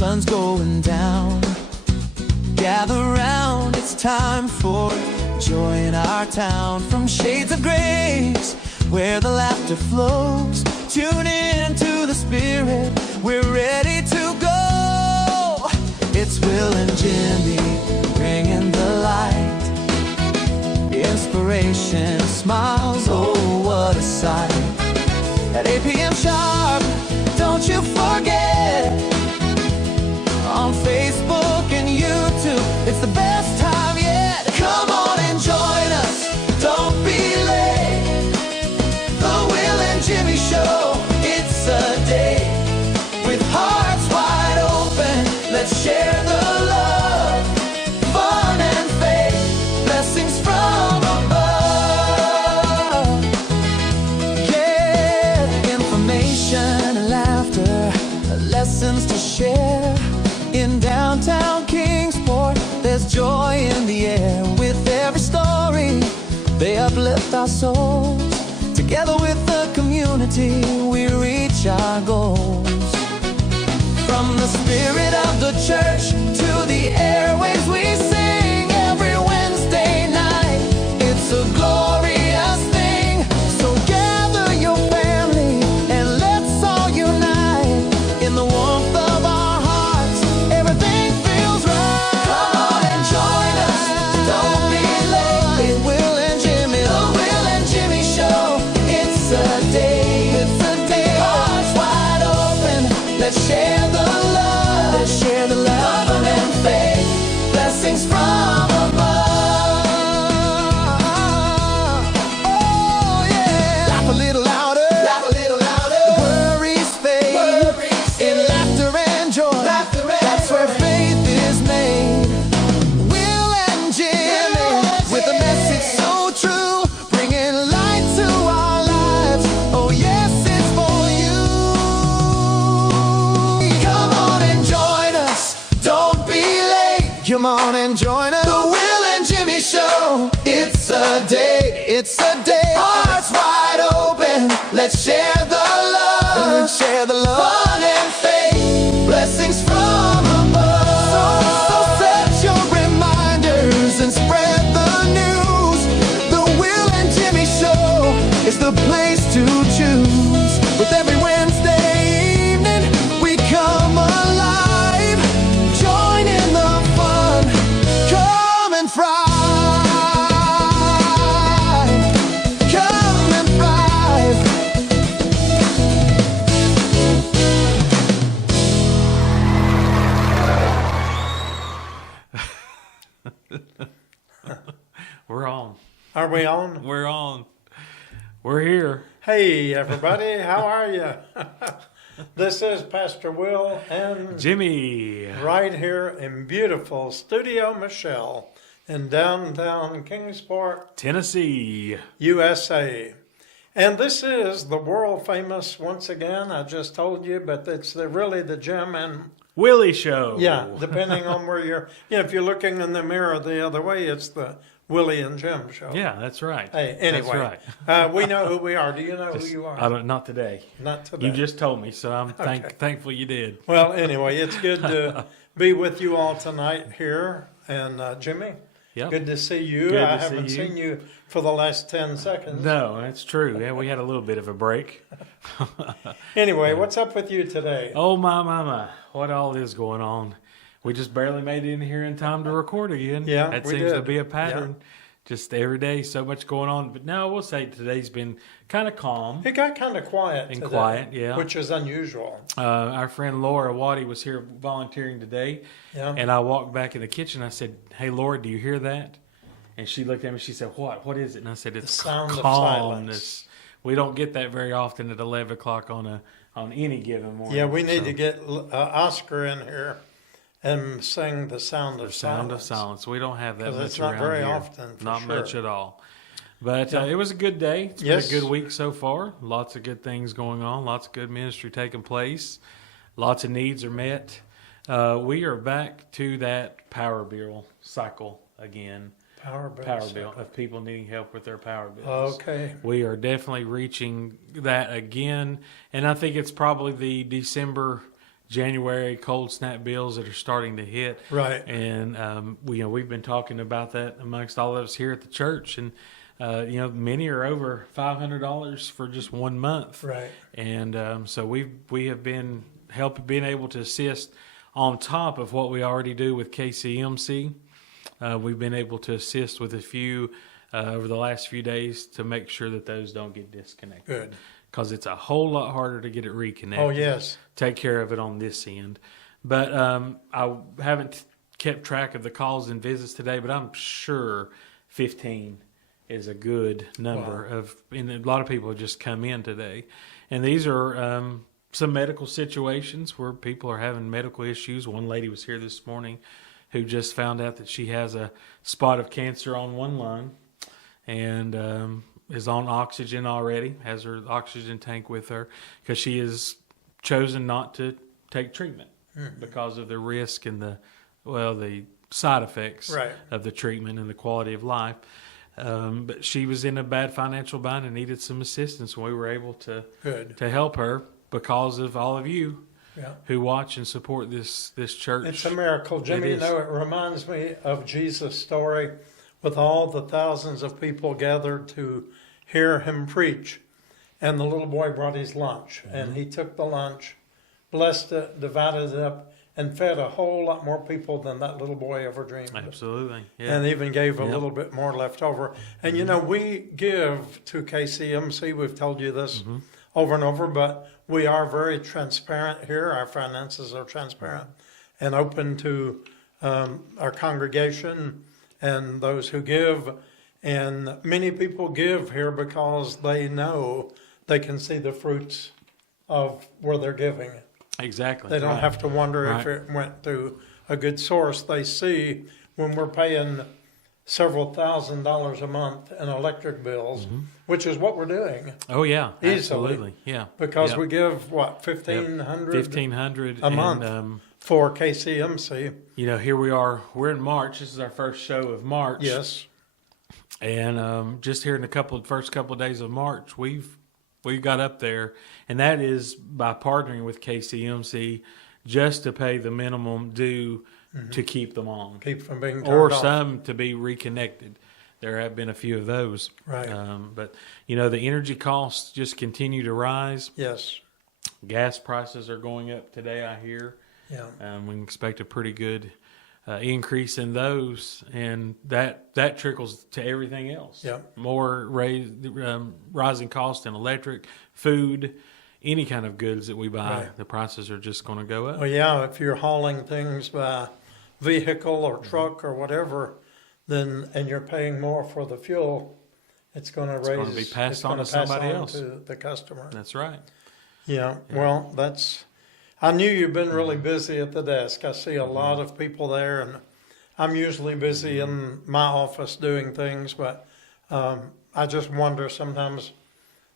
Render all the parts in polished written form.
sun's going down. Gather round, it's time for joy in our town. From shades of grace, where the laughter flows, tune in to the Spirit, we're ready to go. It's Will and Jimmy, bringing the light, inspiration, smiles, oh what a sight. At 8 p.m. sharp, don't you forget, on Facebook and YouTube, it's the best time yet. Come on and join us, don't be late. The Will and Jimmy Show, it's a day. With hearts wide open, let's share the love, fun and faith, blessings from above. Yeah, information and laughter, lessons to share. In downtown Kingsport, there's joy in the air. With every story, they uplift our souls. Together with the community, we reach our goals. From the spirit of the church to the airwaves, we sing every Wednesday night. It's a glorious thing. So gather your family and let's all unite in the warmth of our hearts. Everything feels right. Come on and join us, don't be late. Will and Jimmy, the Will and Jimmy Show. It's a day, it's a day. Hearts wide open, let's share the love, let's share the love and faith, blessings from above. Oh yeah, laugh a little louder, laugh a little louder. Worries fade, in laughter and joy. That's where faith is made. Will and Jimmy, with a message so true, bringing light to our lives. Oh yes, it's for you. Come on and join us, don't be late. Come on and join us, the Will and Jimmy Show. It's a day, it's a day. Hearts wide open, let's share the love, let's share the love, fun and faith, blessings from above. So set your reminders and spread the news. The Will and Jimmy Show is the place to choose. With every Wednesday evening, we come alive. Join in the fun, come and fry. Come and thrive. We're on. Are we on? We're on. We're here. Hey, everybody, how are you? This is Pastor Will and Jimmy. right here in beautiful Studio Michelle in downtown Kingsport, Tennessee. USA. And this is the world famous, once again, I just told you, but it's really the Jim and, Willie Show. yeah, depending on where if you're looking in the mirror the other way, it's the Willie and Jim Show. Yeah, that's right. Hey, anyway, That's right. we know who we are. Do you know who you I are? don't, not today. Not today. You just told me, so I'm Okay. thankful you did. Well, anyway, it's good to be with you all tonight here. And Jimmy, Yep. good to see you. Good I to see haven't you. seen you for the last 10 seconds. No, that's true. Yeah, we had a little bit of a break. Anyway, what's up with you today? Oh, my. What all is going on? We just barely made it in here in time to record again. Yeah, that we seems to did. be a pattern. Just every day, so much going on. But no, I will say today's been kind of calm. It got kind of quiet And today, quiet, yeah. which is unusual. Our friend Laura Waddy was here volunteering today. Yeah. And I walked back in the kitchen. I said, "Hey, Laura, do you hear that?" And she looked at me. She said, "What? What is it?" And I said, "It's sound of calmness." We don't get that very often at 11 o'clock on any given morning. Yeah, we need So, to get Oscar in here and sing the sound of the sound of silence. silence. We don't have that 'Cause much it's not around very here. often, for Not sure. much at all. But it was a good day. It's Yes. been a good week so far. Lots of good things going on. Lots of good ministry taking place. Lots of needs are met. We are back to that power bill cycle again. Power bill. Power bill of people needing help with their power bills. Okay. We are definitely reaching that again. And I think it's probably the December January cold snap bills that are starting to hit. Right. And we've been talking about that amongst all of us here at the church, and many are over $500 for just 1 month. Right. And so we have been being able to assist on top of what we already do with KCMC. We've been able to assist with a few over the last few days to make sure that those don't get disconnected. Good. Because it's a whole lot harder to get it reconnected. Oh, yes. Take care of it on this end. But I haven't kept track of the calls and visits today, but I'm sure 15 is a good number. Wow. And a lot of people have just come in today. And these are some medical situations where people are having medical issues. One lady was here this morning who just found out that she has a spot of cancer on one lung, and is on oxygen already, has her oxygen tank with her, because she has chosen not to take treatment because of the risk and the side effects Right. of the treatment and the quality of life. But she was in a bad financial bind and needed some assistance, and we were able to Good. help her because of all of you Yeah. who watch and support this church. It's a miracle, Jimmy. It is. It reminds me of Jesus' story with all the thousands of people gathered to hear him preach. And the little boy brought his lunch, and he took the lunch, blessed it, divided it up, and fed a whole lot more people than that little boy ever dreamed of. Absolutely. Yeah. And even gave a Yep. little bit more left over. And we give to KCMC. We've told you this over and over, but we are very transparent here. Our finances are transparent and open to our congregation and those who give. And many people give here because they know they can see the fruits of where they're giving. Exactly. They don't Right. have to wonder if Right. it went to a good source. They see when we're paying several $1,000s a month in electric bills, which is what we're doing, Oh yeah, Easily. absolutely. Yeah. because Yep. we give what 1,500 $1,500 a month. And, for KCMC. here we are. We're in March. This is our first show of March. Yes, And just here in the first couple of days of March, we've got up there, and that is by partnering with KCMC just to pay the minimum due to keep them on, keep from being turned or off. some to be reconnected. There have been a few of those. Right. But the energy costs just continue to rise. Yes, Gas prices are going up today, I hear. yeah, We can expect a pretty good increase in those, and that trickles to everything else. Yep. More rising cost in electric, food, any kind of goods that we buy. Right. The prices are just going to go up. well, yeah. If you're hauling things by vehicle or truck or whatever, and you're paying more for the fuel, it's going to raise. gonna be passed it's on gonna to somebody pass on else. to the customer. That's right. Yeah, well, I knew you've been really busy at the desk. I see a lot of people there, and I'm usually busy in my office doing things, but I just wonder sometimes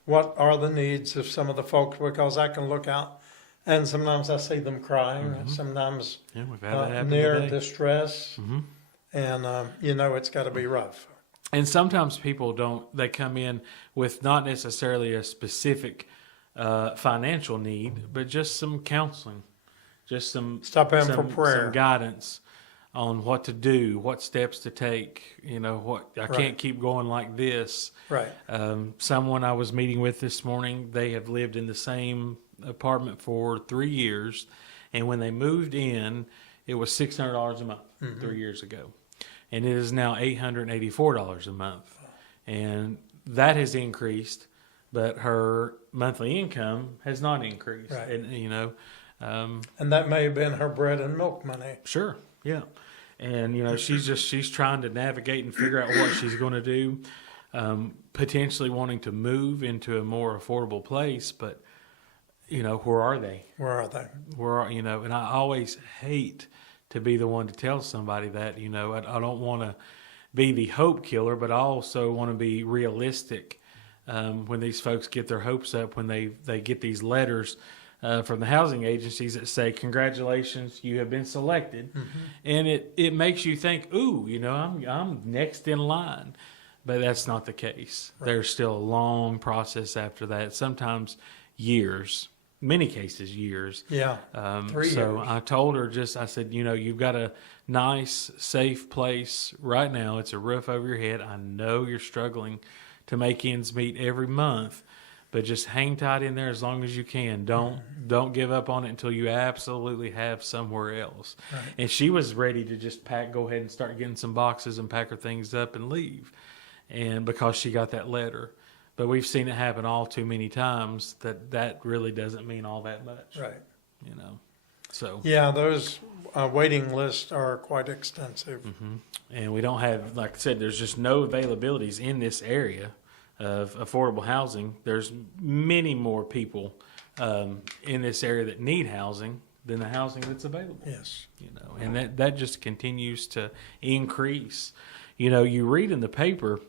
what are the needs of some of the folks, because I can look out and sometimes I see them crying, sometimes Yeah, we've had that happen near today. distress, and it's got to be rough. And sometimes people they come in with not necessarily a specific financial need, but just some counseling, just some Stop in for prayer. some guidance on what to do, what steps to take. I can't keep going like this. Right. Someone I was meeting with this morning, they have lived in the same apartment for 3 years, and when they moved in, it was $600 a month 3 years ago, and it is now $884 a month, and that has increased, but her monthly income has not increased. Right. And And that may have been her bread and milk money. sure, yeah. And she's trying to navigate and figure out what she's going to do, potentially wanting to move into a more affordable place, but where are they? Where are they? And I always hate to be the one to tell somebody that. I don't want to be the hope killer, but I also want to be realistic. When these folks get their hopes up, when they get these letters from the housing agencies that say, congratulations, you have been selected. And it makes you think, ooh, I'm next in line. But that's not the case. Right. There's still a long process after that, sometimes years, many cases, years. Yeah, 3 So years. I told her I said, you've got a nice, safe place right now. It's a roof over your head. I know you're struggling to make ends meet every month, but just hang tight in there as long as you can. Don't give up on it until you absolutely have somewhere else. Right. And she was ready to just go ahead and start getting some boxes and pack her things up and leave. And because she got that letter. But we've seen it happen all too many times that really doesn't mean all that much. Right. So. Yeah, those waiting lists are quite extensive. Mm-hmm. And we don't have, like I said, there's just no availabilities in this area of affordable housing. There's many more people in this area that need housing than the housing that's available. Yes. And that just continues to increase. You read in the paper,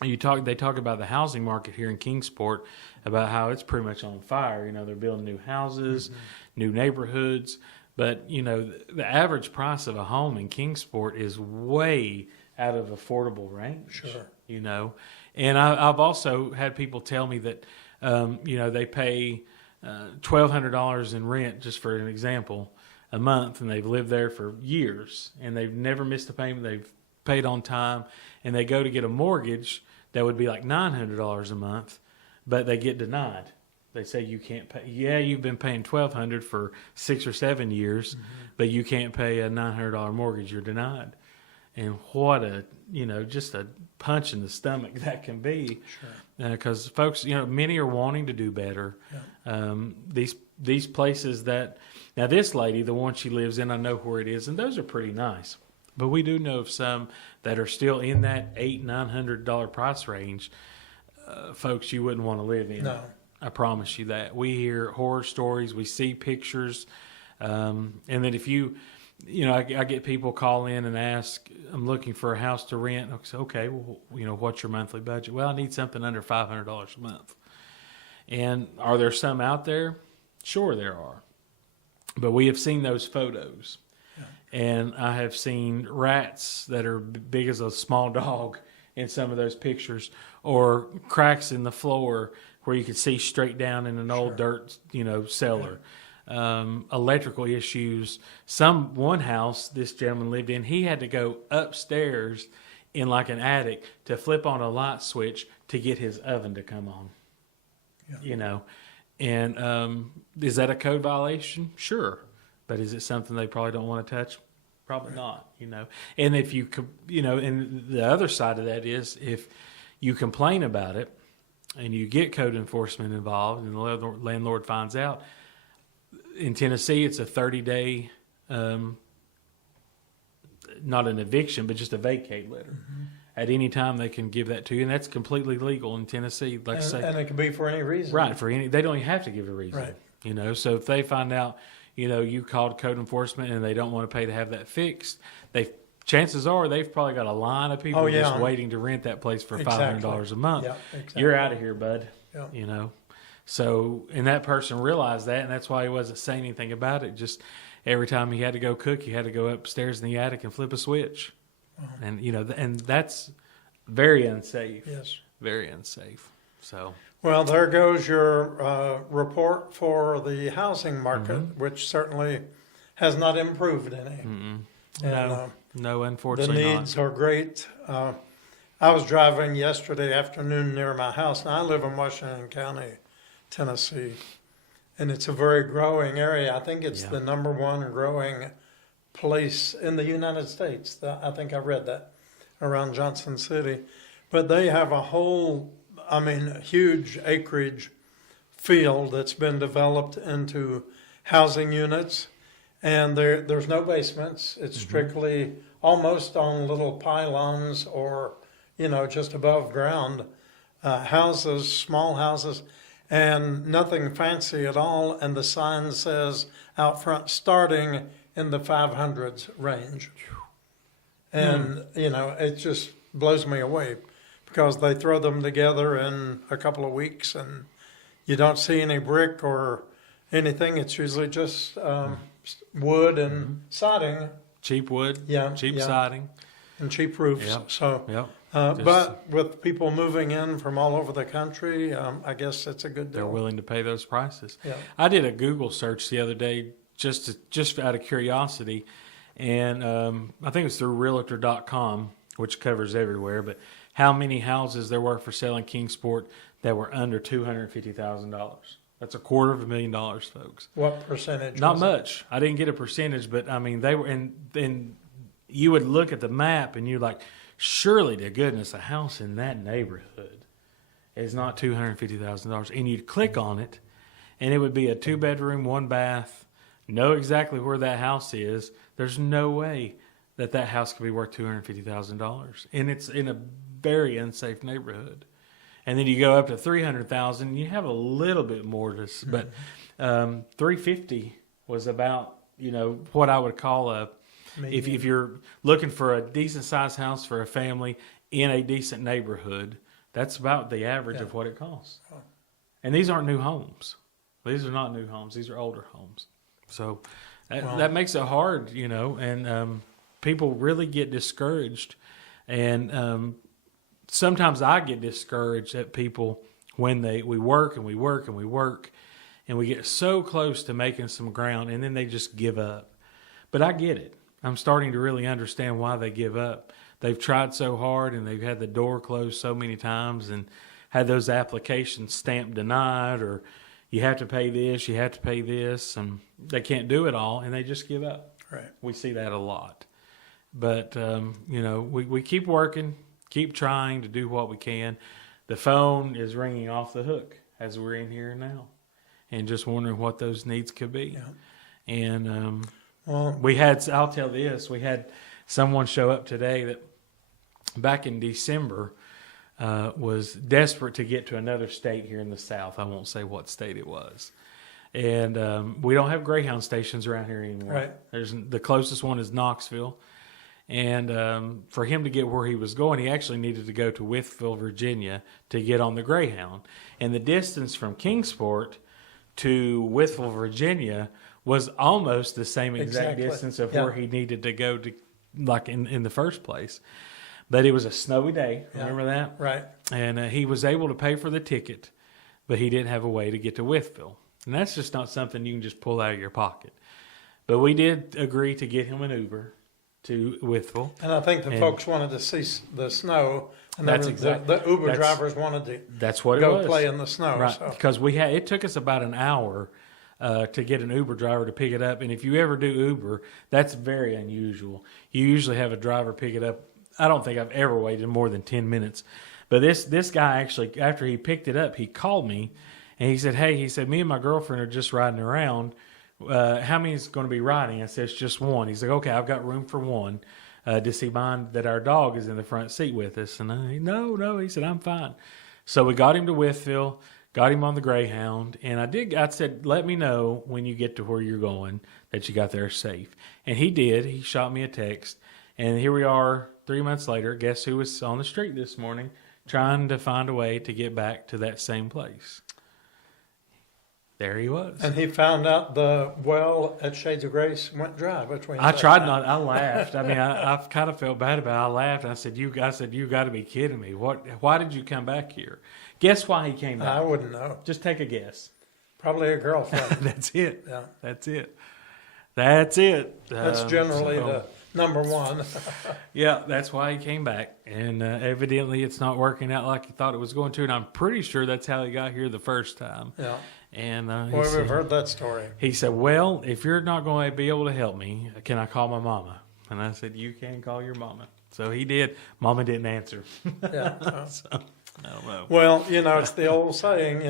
they talk about the housing market here in Kingsport, about how it's pretty much on fire. They're building new houses, new neighborhoods, but the average price of a home in Kingsport is way out of affordable range. Sure. And I've also had people tell me that they pay $1,200 in rent, just for an example, a month, and they've lived there for years, and they've never missed a payment. They've paid on time, and they go to get a mortgage that would be like $900 a month, but they get denied. They say you can't pay. Yeah, you've been paying $1,200 for 6 or 7 years, but you can't pay a $900 mortgage. You're denied. And what just a punch in the stomach that can be. Sure. Because folks, many are wanting to do better. Yeah. These places now this lady, the one she lives in, I know where it is, and those are pretty nice. But we do know of some that are still in that $800-900 price range. Folks, you wouldn't want to live in. No. I promise you that. We hear horror stories. We see pictures. And then if I get people call in and ask, I'm looking for a house to rent. I say, okay, well, what's your monthly budget? Well, I need something under $500 a month. And are there some out there? Sure there are. But we have seen those photos. And I have seen rats that are big as a small dog in some of those pictures, or cracks in the floor where you could see straight down in an old dirt, cellar. Electrical issues. One house this gentleman lived in, he had to go upstairs in like an attic to flip on a light switch to get his oven to come on. Yeah. And is that a code violation? Sure. But is it something they probably don't want to touch? Probably not, And if you could, and the other side of that is if you complain about it and you get code enforcement involved and the landlord finds out, in Tennessee, it's a 30-day, not an eviction, but just a vacate letter. Mm-hmm. At any time, they can give that to you, and that's completely legal in Tennessee. And it can be for any reason. Right, they don't even have to give a reason. Right. So if they find out, you called code enforcement and they don't want to pay to have that fixed, chances are they've probably got a line of people just waiting to rent that place for $500 a month. Yeah, exactly. You're out of here, bud. Yeah. So, and that person realized that, and that's why he wasn't saying anything about it. Just every time he had to go cook, he had to go upstairs in the attic and flip a switch. And, and that's very unsafe. Yes. Very unsafe. So. Well, there goes your report for the housing market, which certainly has not improved any. And, no, unfortunately the needs are great. I was driving yesterday afternoon near my house, and I live in Washington County, Tennessee, and it's a very growing area. I think it's the number one growing place in the United States. I think I read that around Johnson City. But they have a huge acreage field that's been developed into housing units, and there's no basements. It's strictly almost on little pylons or, just above ground houses, small houses, and nothing fancy at all. And the sign says out front, starting in the 500s range. And, it just blows me away because they throw them together in a couple of weeks and you don't see any brick or anything. It's usually just wood and siding. Cheap wood, cheap siding. and cheap roofs. Yep. So, Yep. but with people moving in from all over the country, I guess it's a good They're deal. willing to pay those prices. Yeah. I did a Google search the other day just out of curiosity, and I think it was through Realtor.com, which covers everywhere. But how many houses there were for sale in Kingsport that were under $250,000? That's $250,000, folks. What percentage? Not was it? much. I didn't get a percentage, but I mean they were. And you would look at the map and you're like, surely to goodness, a house in that neighborhood is not $250,000. And you'd click on it, and it would be a 2-bedroom, 1-bath. Know exactly where that house is. There's no way that house could be worth $250,000, and it's in a very unsafe neighborhood. And then you go up to $300,000, you have a little bit more to, but $350,000 was about what I would call a. If you're looking for a decent sized house for a family in a decent neighborhood, that's about the average of what it costs. And these aren't new homes. These are not new homes. These are older homes. So that makes it hard, and people really get discouraged. And sometimes I get discouraged at people when we work and we work and we work, and we get so close to making some ground, and then they just give up. But I get it. I'm starting to really understand why they give up. They've tried so hard, and they've had the door closed so many times and had those applications stamped denied, or you have to pay this, you have to pay this, and they can't do it all, and they just give up. Right. We see that a lot. But, we keep working, keep trying to do what we can. The phone is ringing off the hook as we're in here now, and just wondering what those needs could be. Yeah. And Well, I'll tell this, we had someone show up today that back in December was desperate to get to another state here in the South. I won't say what state it was. And we don't have Greyhound stations around here anymore. Right. The closest one is Knoxville. And for him to get where he was going, he actually needed to go to Wytheville, Virginia to get on the Greyhound. And the distance from Kingsport to Wytheville, Virginia was almost the same exact distance of where he needed to go to, like in the first place. But it was a snowy day. Remember that? Right. And he was able to pay for the ticket, but he didn't have a way to get to Wytheville. And that's just not something you can just pull out of your pocket. But we did agree to get him an Uber to Wytheville. And I think the folks wanted to see the snow, and That's then exactly- the Uber that's- drivers wanted to That's what it go was. play in the snow. Right, So. because it took us about an hour to get an Uber driver to pick it up. And if you ever do Uber, that's very unusual. You usually have a driver pick it up. I don't think I've ever waited more than 10 minutes. But this guy actually, after he picked it up, he called me, and he said, "Hey," he said, "me and my girlfriend are just riding around. How many is going to be riding?" I said, "It's just one." He's like, "Okay, I've got room for one. Does he mind that our dog is in the front seat with us?" And no, he said, "I'm fine." So we got him to Wytheville, got him on the Greyhound, and I said, "Let me know when you get to where you're going that you got there safe." And he did. He shot me a text, and here we are 3 months later. Guess who was on the street this morning trying to find a way to get back to that same place? There he was. And he found out the well at Shades of Grace went dry between. I tried not. I laughed. I mean, I kind of felt bad about it. I laughed. I said, "You got to be kidding me. Why did you come back here?" Guess why he came back? I wouldn't know. Just take a guess. Probably a girlfriend. That's it. Yeah. That's it. That's it. That's generally the number one. Yeah, that's why he came back. And evidently it's not working out like he thought it was going to. And I'm pretty sure that's how he got here the first time. Yeah. And Well, we've heard that story. he said, "Well, if you're not going to be able to help me, can I call my mama?" And I said, "You can call your mama." So he did. Mama didn't answer. Yeah. So, I don't know. Well, it's the old saying,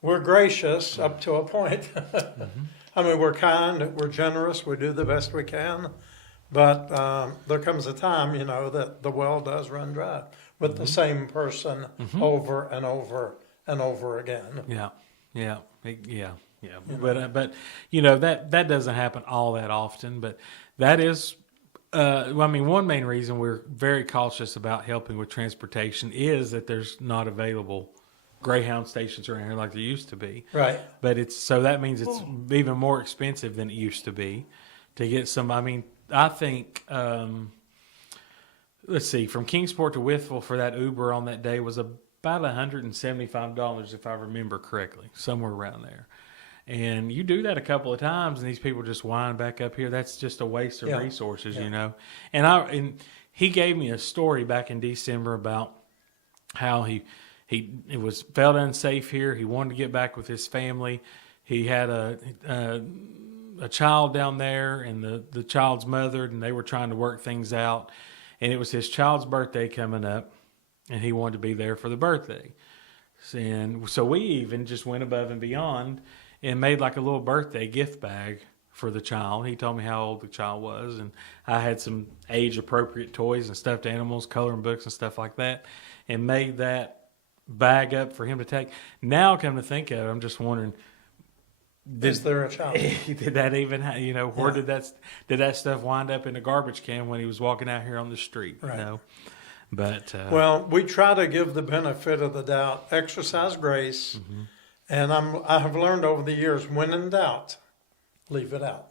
we're gracious up to a point. I mean, we're kind, we're generous, we do the best we can. But there comes a time, that the well does run dry with the same person over and over and over again. Yeah. But that doesn't happen all that often. But that is, one main reason we're very cautious about helping with transportation is that there's not available Greyhound stations around here like there used to be. Right. But that means it's even more expensive than it used to be to get some. I mean, I think let's see, from Kingsport to Withville for that Uber on that day was about $175, if I remember correctly, somewhere around there. And you do that a couple of times, and these people just wind back up here. That's just a waste of resources, you know. And he gave me a story back in December about how he felt unsafe here. He wanted to get back with his family. He had a child down there, and the child's mother, and they were trying to work things out. And it was his child's birthday coming up, and he wanted to be there for the birthday. And so we even just went above and beyond and made like a little birthday gift bag for the child. He told me how old the child was, and I had some age-appropriate toys and stuffed animals, coloring books and stuff like that, and made that bag up for him to take. Now, come to think of it, I'm just wondering, is there a child? Did that even, where did that stuff wind up in a garbage can when he was walking out here on the street? Right. You know? But well, we try to give the benefit of the doubt, exercise grace, and I have learned over the years, when in doubt, leave it out.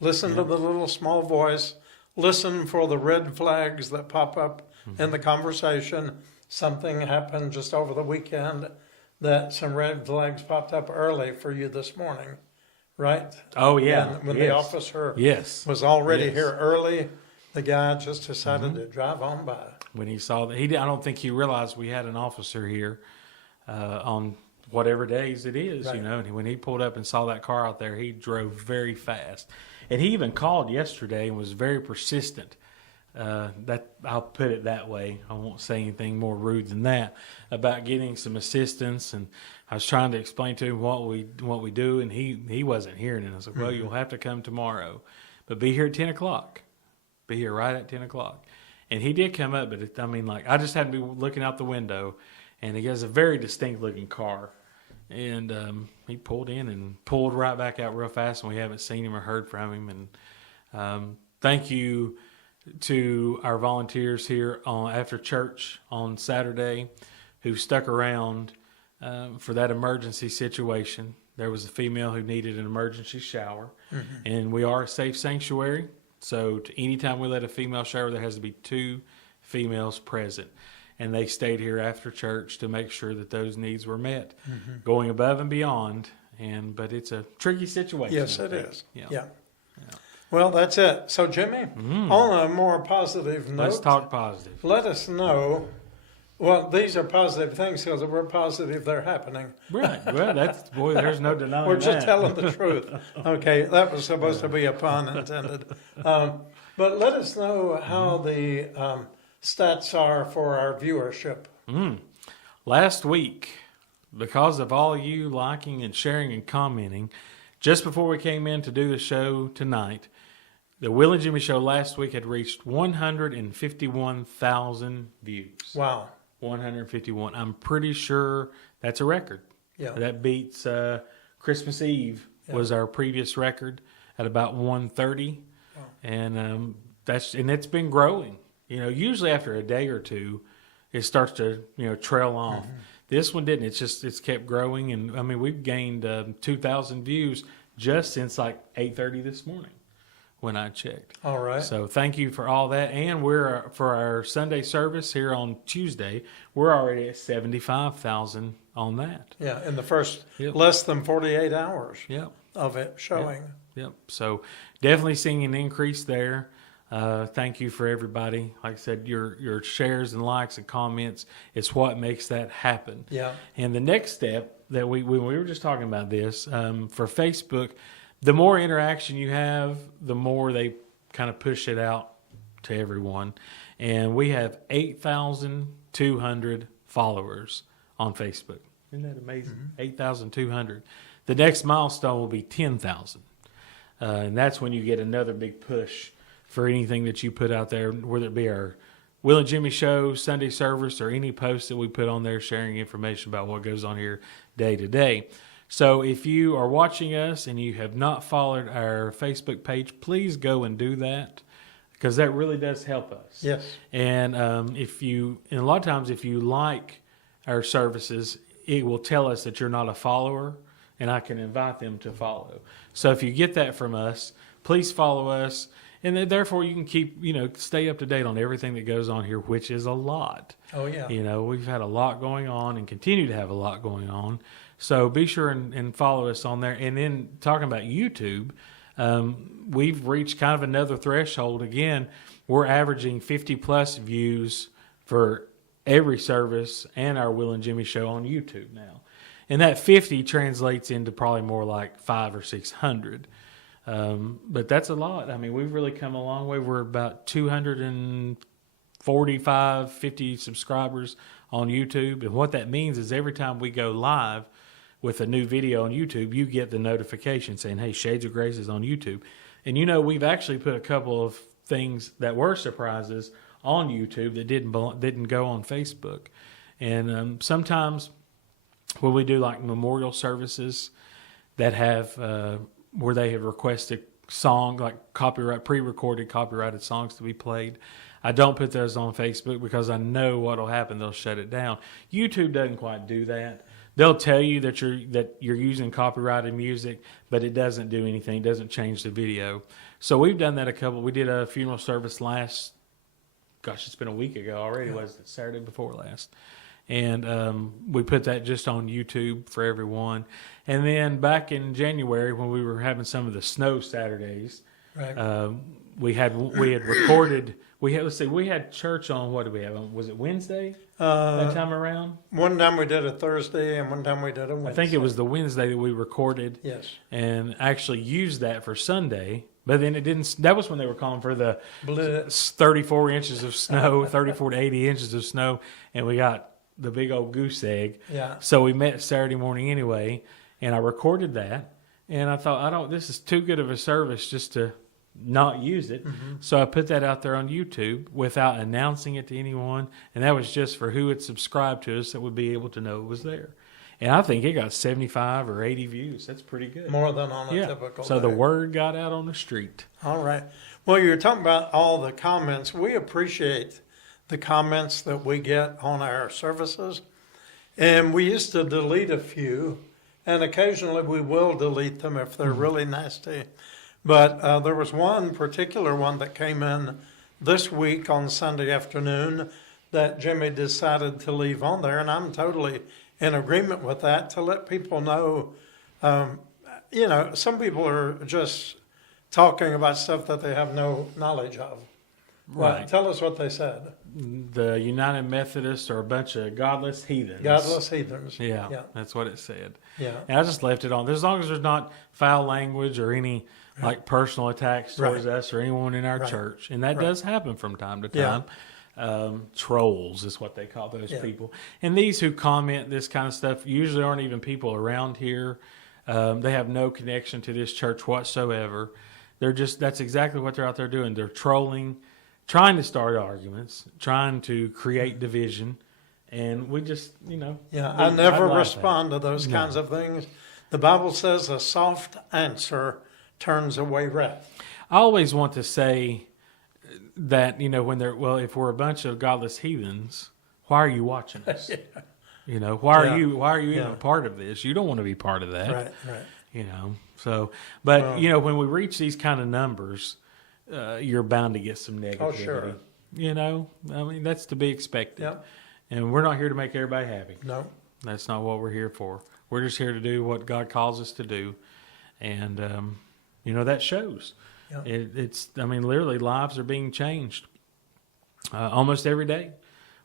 Listen to the little small voice. Listen for the red flags that pop up in the conversation. Something happened just over the weekend that some red flags popped up early for you this morning, right? Oh, yeah. When the officer was already here early, the guy just decided to drive on by. When he saw that, I don't think he realized we had an officer here on whatever days it is, Right. And when he pulled up and saw that car out there, he drove very fast. And he even called yesterday and was very persistent. That I'll put it that way. I won't say anything more rude than that about getting some assistance. And I was trying to explain to him what we do, and he wasn't hearing it. I was like, well, you'll have to come tomorrow, but be here at 10 o'clock. Be here right at 10 o'clock. And he did come up, but I just happened to be looking out the window, and he has a very distinct looking car. And he pulled in and pulled right back out real fast, and we haven't seen him or heard from him. And thank you to our volunteers here after church on Saturday who stuck around for that emergency situation. There was a female who needed an emergency shower, and we are a safe sanctuary. So anytime we let a female shower, there has to be 2 females present. And they stayed here after church to make sure that those needs were met, going above and beyond. But it's a tricky situation. Yes, it is. Yeah. Well, that's it. So, Jimmy, on a more positive note, Let's talk positive. let us know. Well, these are positive things because if we're positive, they're happening. Right. Well, there's no denying We're just that. telling the truth. Okay, that was supposed to be a pun intended. But let us know how the stats are for our viewership. Last week, because of all you liking and sharing and commenting, just before we came in to do the show tonight, the Will and Jimmy Show last week had reached 151,000 views. Wow. 151. I'm pretty sure that's a record. Yeah. That beats Christmas Eve was our previous record at about 130. Wow. And it's been growing. Usually after a day or two, it starts to, trail off. This one didn't. It's kept growing. And we've gained 2,000 views just since like 8:30 this morning when I checked. All right. So thank you for all that. And we're for our Sunday service here on Tuesday, we're already at 75,000 on that. Yeah, in the first less than 48 hours of it showing. Yep. So definitely seeing an increase there. Thank you for everybody. Like I said, your shares and likes and comments is what makes that happen. Yeah. And the next step that when we were just talking about this, for Facebook, the more interaction you have, the more they kind of push it out to everyone. And we have 8,200 followers on Facebook. Isn't that amazing? 8,200. The next milestone will be 10,000. And that's when you get another big push for anything that you put out there, whether it be our Will and Jimmy Show, Sunday service, or any post that we put on there sharing information about what goes on here day to day. So if you are watching us and you have not followed our Facebook page, please go and do that because that really does help us. Yes. And a lot of times if you like our services, it will tell us that you're not a follower, and I can invite them to follow. So if you get that from us, please follow us. And then, therefore, you can keep, stay up to date on everything that goes on here, which is a lot. Oh, yeah. We've had a lot going on and continue to have a lot going on. So be sure and follow us on there. And then talking about YouTube, we've reached kind of another threshold. Again, we're averaging 50-plus views for every service and our Will and Jimmy show on YouTube now. And that 50 translates into probably more like 500 or 600. But that's a lot. I mean, we've really come a long way. We're about 245, 50 subscribers on YouTube. And what that means is every time we go live with a new video on YouTube, you get the notification saying, hey, Shades of Grace is on YouTube. And, we've actually put a couple of things that were surprises on YouTube that didn't go on Facebook. And sometimes when we do like memorial services that have where they have requested song, like pre-recorded copyrighted songs to be played, I don't put those on Facebook because I know what will happen. They'll shut it down. YouTube doesn't quite do that. They'll tell you that you're using copyrighted music, but it doesn't do anything. It doesn't change the video. So we've done that we did a funeral service it's been a week ago already. Was it Saturday before last? And we put that just on YouTube for everyone. And then back in January when we were having some of the snow Saturdays, Right. we had recorded. We had church on, what did we have? Was it Wednesday that time around? One time we did a Thursday, and one time we did a Wednesday. I think it was the Wednesday that we recorded. Yes. And actually used that for Sunday. But then it didn't. That was when they were calling for the Blitz. 34 inches of snow, 34 to 80 inches of snow, and we got the big old goose egg. Yeah. So we met Saturday morning anyway, and I recorded that, and I thought, this is too good of a service just to not use it. Mm-hmm. So I put that out there on YouTube without announcing it to anyone, and that was just for who had subscribed to us that would be able to know it was there. And I think it got 75 or 80 views. That's pretty good. More than on a typical So day. the word got out on the street. All right. Well, you're talking about all the comments. We appreciate the comments that we get on our services. And we used to delete a few, and occasionally we will delete them if they're really nasty. But there was one particular one that came in this week on Sunday afternoon that Jimmy decided to leave on there, and I'm totally in agreement with that, to let people know, some people are just talking about stuff that they have no knowledge of. Right. Tell us what they said. The United Methodists are a bunch of godless heathens. Godless heathens. Yeah, that's what it said. Yeah. And I just left it on. As long as there's not foul language or any like personal attacks towards us or anyone in our church. And that does happen from time to time. Trolls is what they call those people. And these who comment this kind of stuff usually aren't even people around here. They have no connection to this church whatsoever. That's exactly what they're out there doing. They're trolling, trying to start arguments, trying to create division. And we just, I never respond to those kinds of things. The Bible says a soft answer turns away wrath. I always want to say that, if we're a bunch of godless heathens, why are you watching us? Why are you even a part of this? You don't want to be part of that. Right. So, but when we reach these kind of numbers, you're bound to get some negativity. Oh, sure. That's to be expected. Yep. And we're not here to make everybody happy. No. That's not what we're here for. We're just here to do what God calls us to do. And, that shows. Yep. Literally lives are being changed almost every day.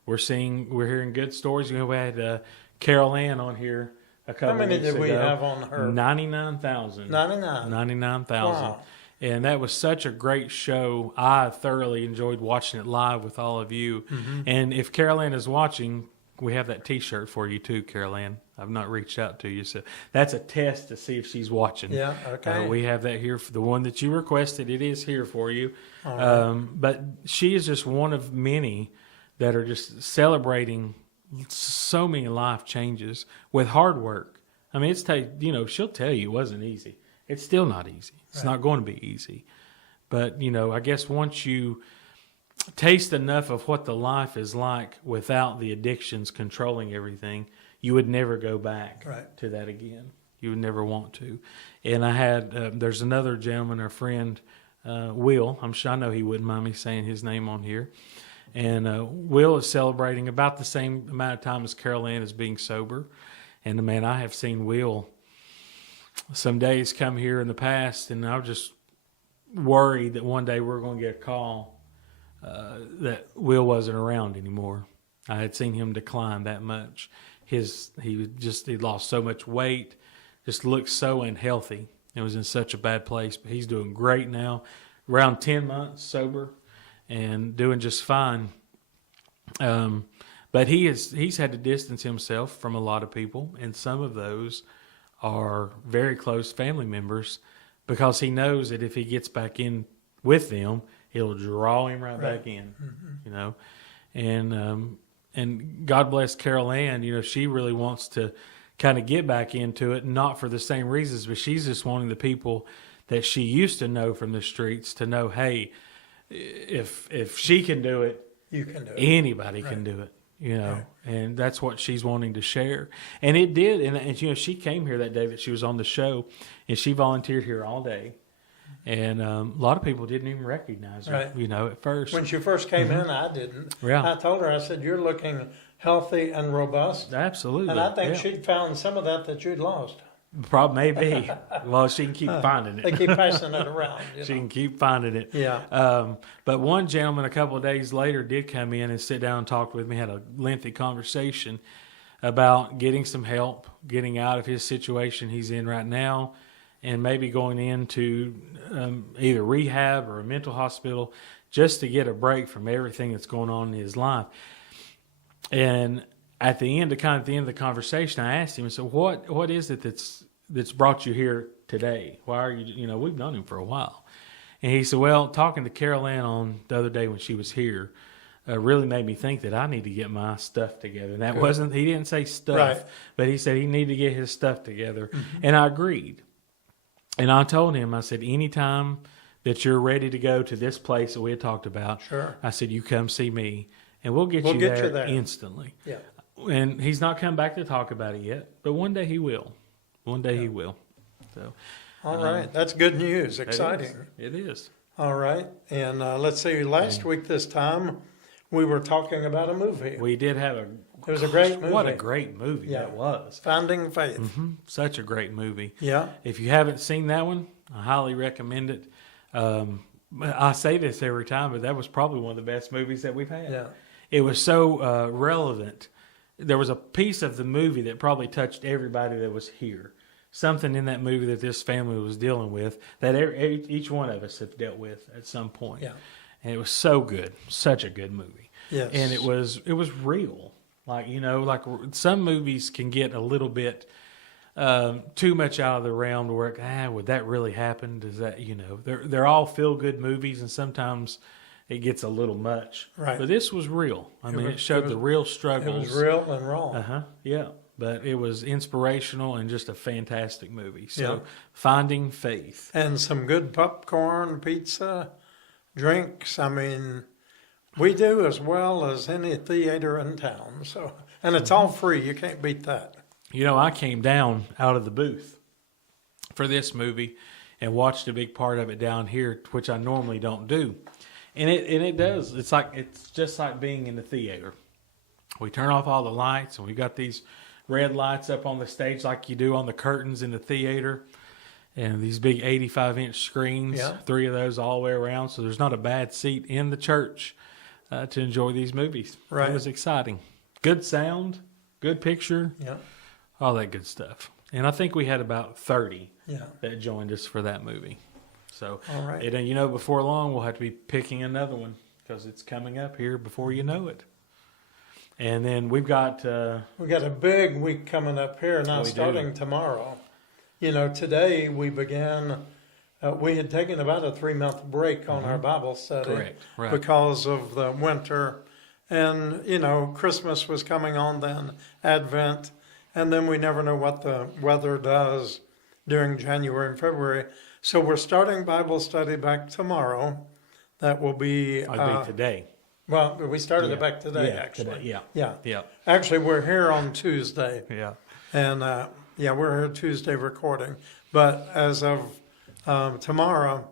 We're hearing good stories. We had Carol Ann on here a couple of weeks ago. How many did we have on her? 99,000. 99,000. Wow. And that was such a great show. I thoroughly enjoyed watching it live with all of you. Mm-hmm. And if Carol Ann is watching, we have that T-shirt for you too, Carol Ann. I've not reached out to you, so that's a test to see if she's watching. Yeah, okay. We have that here for the one that you requested. It is here for you. All right. But she is just one of many that are just celebrating so many life changes with hard work. She'll tell you it wasn't easy. It's still not easy. It's not going to be easy. But, I guess once you taste enough of what the life is like without the addictions controlling everything, you would never go back to that again. You would never want to. And I had, there's another gentleman, a friend, Will. I know he wouldn't mind me saying his name on here. And Will is celebrating about the same amount of time as Carol Ann is being sober. And man, I have seen Will some days come here in the past, and I was just worried that one day we're going to get a call that Will wasn't around anymore. I had seen him decline that much. He lost so much weight, just looked so unhealthy. It was in such a bad place, but he's doing great now. Around 10 months sober and doing just fine. But he's had to distance himself from a lot of people, and some of those are very close family members, because he knows that if he gets back in with them, it'll draw him right back in, you know. And God bless Carol Ann, you know, she really wants to kind of get back into it, not for the same reasons, but she's just wanting the people that she used to know from the streets to know, hey, if she can do it, you can do it. Anybody can do it, you know. And that's what she's wanting to share. And it did, and you know, she came here that day that she was on the show, and she volunteered here all day. And a lot of people didn't even recognize her, you know, at first. When she first came in, I didn't. Yeah. I told her, I said, you're looking healthy and robust. Absolutely. And I think she'd found some of that you'd lost. Probably, maybe. Well, she can keep finding it. They keep passing it around. She can keep finding it. Yeah. But one gentleman a couple of days later did come in and sit down and talk with me, had a lengthy conversation about getting some help, getting out of his situation he's in right now, and maybe going into either rehab or a mental hospital just to get a break from everything that's going on in his life. And at the end of the conversation, I asked him, I said, what is it that's brought you here today? Why are you, you know, we've known him for a while. And he said, well, talking to Carol Ann on the other day when she was here, really made me think that I need to get my stuff together. And that he didn't say stuff, but he said he needed to get his stuff together. And I agreed. And I told him, I said, anytime that you're ready to go to this place that we had talked about, I said, you come see me, and we'll get you there instantly. Yeah. And he's not come back to talk about it yet, but one day he will. One day he will. So, all right. That's good news. Exciting. It is. All right. And let's see, last week this time, we were talking about a movie. We did have it was a great movie. What a great movie that was. Finding Faith. Such a great movie. Yeah. If you haven't seen that one, I highly recommend it. I say this every time, but that was probably one of the best movies that we've had. Yeah. It was so relevant. There was a piece of the movie that probably touched everybody that was here. Something in that movie that this family was dealing with that each one of us have dealt with at some point. Yeah. And it was so good. Such a good movie. Yes. And it was real. Like, you know, like some movies can get a little bit too much out of the realm to where, would that really happen? Does that, you know, they're all feel-good movies, and sometimes it gets a little much. Right. But this was real. I mean, it showed the real struggles. It was real and raw. Yeah. But it was inspirational and just a fantastic movie. So, Finding Faith. And some good popcorn, pizza, drinks. I mean, we do as well as any theater in town. So, and it's all free. You can't beat that. You know, I came down out of the booth for this movie and watched a big part of it down here, which I normally don't do. And it does. It's just like being in the theater. We turn off all the lights, and we got these red lights up on the stage like you do on the curtains in the theater, and these big 85-inch screens, 3 of those all the way around. So there's not a bad seat in the church to enjoy these movies. Right. It was exciting. Good sound, good picture, all that good stuff. And I think we had about 30 that joined us for that movie. So, all right. And you know, before long, we'll have to be picking another one because it's coming up here before you know it. And then we've got a big week coming up here now, starting tomorrow. You know, today we began. We had taken about a 3-month break on our Bible study because of the winter, and you know, Christmas was coming on then, Advent, and then we never know what the weather does during January and February. So we're starting Bible study back tomorrow. That will be today. Well, we started it back today, actually. Today. Yeah. Actually, we're here on Tuesday. Yeah. And, we're here Tuesday recording. But as of tomorrow,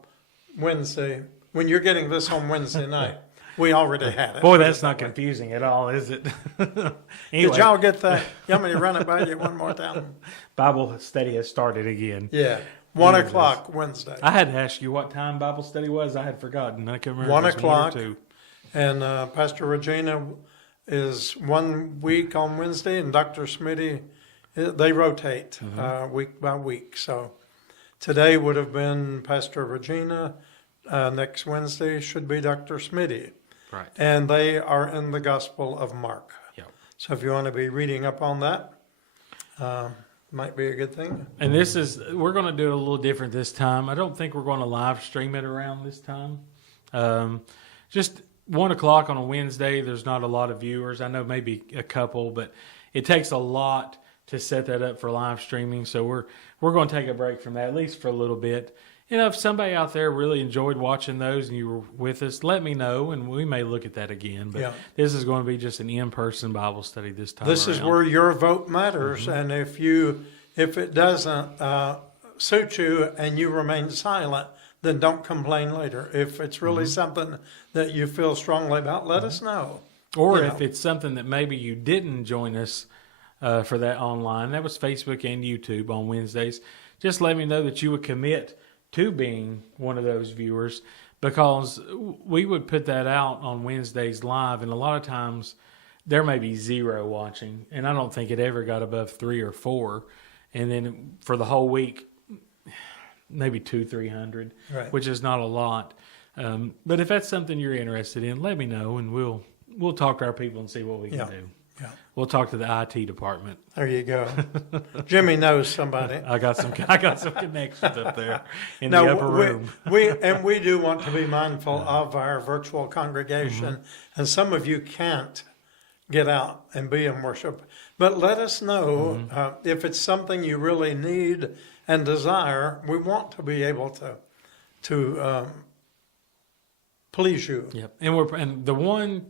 Wednesday, when you're getting this on Wednesday night, we already had it. Boy, that's not confusing at all, is it? Anyway, Did y'all get that? You want me to run it by you one more time? Bible study has started again. Yeah. 1 Jesus. o'clock Wednesday. I had to ask you what time Bible study was. I had forgotten. I can't remember. 1 if it was 1 or o'clock. 2. And Pastor Regina is 1 week on Wednesday, and Dr. Smitty, they rotate week by week. So today would have been Pastor Regina. Next Wednesday should be Dr. Smitty. Right. And they are in the Gospel of Mark. Yep. So if you want to be reading up on that, might be a good thing. And we're going to do it a little different this time. I don't think we're going to live stream it around this time. Just 1 o'clock on a Wednesday, there's not a lot of viewers. I know maybe a couple, but it takes a lot to set that up for live streaming. So we're going to take a break from that, at least for a little bit. You know, if somebody out there really enjoyed watching those and you were with us, let me know, and we may look at that again. But This is going to be just an in-person Bible study this time. This is where your vote matters, and if it doesn't suit you and you remain silent, then don't complain later. If it's really something that you feel strongly about, let us know. Or if it's something that maybe you didn't join us for that online, that was Facebook and YouTube on Wednesdays, just let me know that you would commit to being one of those viewers, because we would put that out on Wednesdays live, and a lot of times there may be 0 watching, and I don't think it ever got above 3 or 4, and then for the whole week, maybe 200-300, which is not a lot. But if that's something you're interested in, let me know, and we'll talk to our people and see what we can do. Yeah. We'll talk to the IT department. There you go. Jimmy knows somebody. I got some connections up there in the upper room. We do want to be mindful of our virtual congregation, and some of you can't get out and be in worship. But let us know if it's something you really need and desire. We want to be able to please you. Yep. And the one,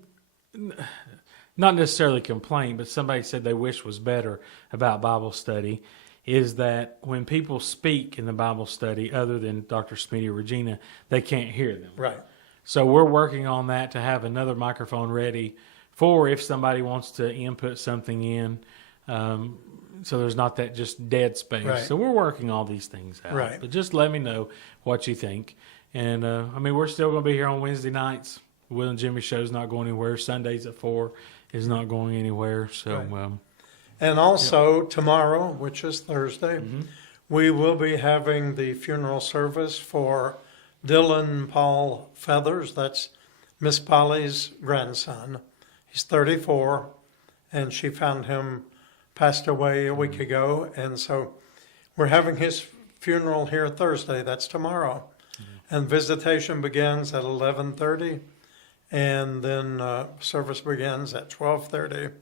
not necessarily complaint, but somebody said they wish was better about Bible study, is that when people speak in the Bible study, other than Dr. Smitty or Regina, they can't hear them. Right. So we're working on that to have another microphone ready for if somebody wants to input something in, so there's not that just dead space. Right. So we're working all these things out. Right. But just let me know what you think. And, we're still going to be here on Wednesday nights. Will and Jimmy show's not going anywhere. Sundays at 4 is not going anywhere. So, Right. And also tomorrow, which is Thursday, we will be having the funeral service for Dylan Paul Feathers. That's Miss Polly's grandson. He's 34, and she found him passed away a week ago. And so we're having his funeral here Thursday. That's tomorrow. And visitation begins at 11:30, and then service begins at 12:30.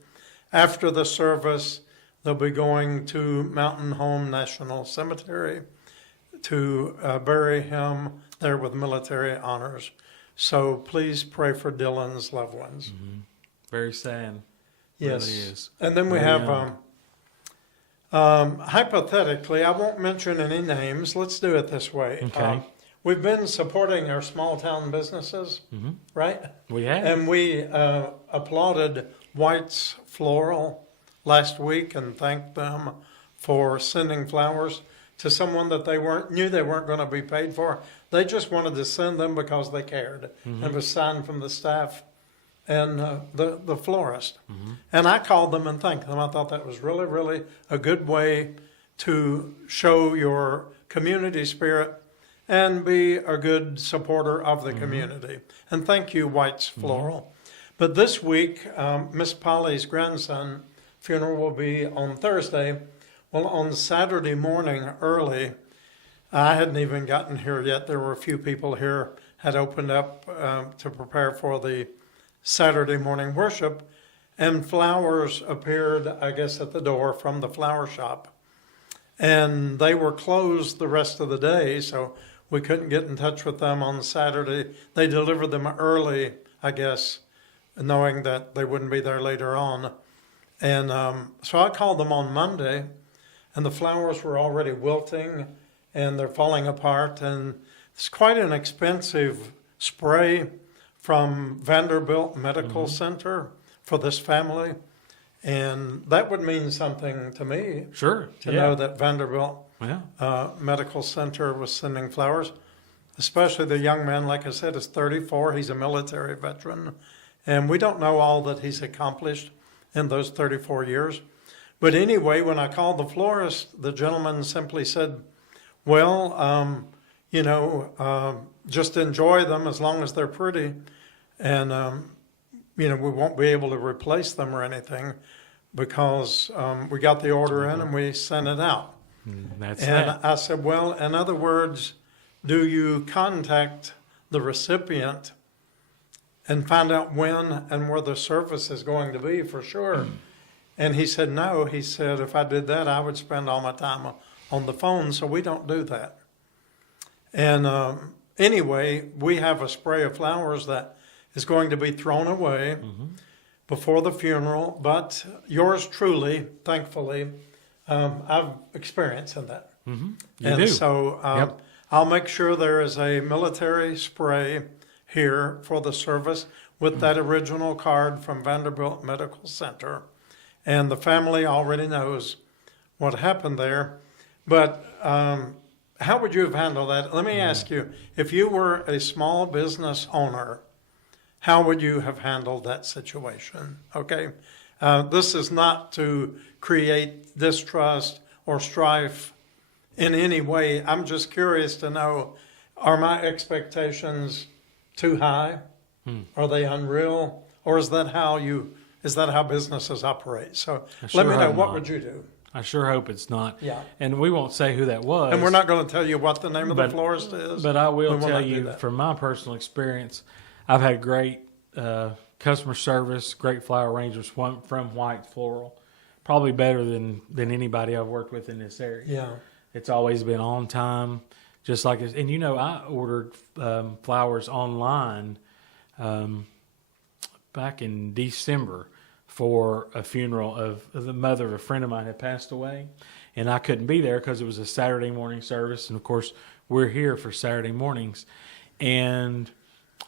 After the service, they'll be going to Mountain Home National Cemetery to bury him there with military honors. So please pray for Dylan's loved ones. very sad. Yes. Really is. And then we Very have, hypothetically, I won't mention any names. Let's do it this way. Okay. We've been supporting our small town businesses, right? We have. And we applauded White's Floral last week and thanked them for sending flowers to someone that knew they weren't going to be paid for. They just wanted to send them because they cared. And it was signed from the staff and the florist. And I called them and thanked them. I thought that was really, really a good way to show your community spirit and be a good supporter of the community. And thank you, White's Floral. But this week, Miss Polly's grandson funeral will be on Thursday. Well, on Saturday morning early, I hadn't even gotten here yet. There were a few people here, had opened up to prepare for the Saturday morning worship, and flowers appeared, I guess, at the door from the flower shop. And they were closed the rest of the day, so we couldn't get in touch with them on Saturday. They delivered them early, I guess, knowing that they wouldn't be there later on. And so I called them on Monday, and the flowers were already wilting, and they're falling apart, and It's quite an expensive spray from Vanderbilt Medical Center for this family. And that would mean something to me Sure. to know that Vanderbilt Yeah. Medical Center was sending flowers, especially the young man, like I said, is 34. He's a military veteran. And we don't know all that he's accomplished in those 34 years. But anyway, when I called the florist, the gentleman simply said, well, just enjoy them as long as they're pretty. And, we won't be able to replace them or anything because we got the order in and we sent it out. That's And that. I said, well, in other words, do you contact the recipient and find out when and where the service is going to be for sure? And he said, no. He said, if I did that, I would spend all my time on the phone, so we don't do that. And anyway, we have a spray of flowers that is going to be thrown away before the funeral, but yours truly, thankfully, I've experienced in that. You And do. so Yep. I'll make sure there is a military spray here for the service with that original card from Vanderbilt Medical Center. And the family already knows what happened there. But how would you have handled that? Let me ask you, if you were a small business owner, how would you have handled that situation? Okay. This is not to create distrust or strife in any way. I'm just curious to know, are my expectations too high? Are they unreal? Or is that how businesses operate? So let me know, hope what not. would you do? I sure hope it's not. Yeah. And we won't say who that was. And we're not going to tell you what the name of the But- florist is. But I We will will tell not do you that. from my personal experience, I've had great customer service, great flower arrangers from White Floral, probably better than anybody I've worked with in this area. Yeah. It's always been on time, just like it's, and I ordered flowers online back in December for a funeral of the mother of a friend of mine had passed away, and I couldn't be there because it was a Saturday morning service, and of course we're here for Saturday mornings, and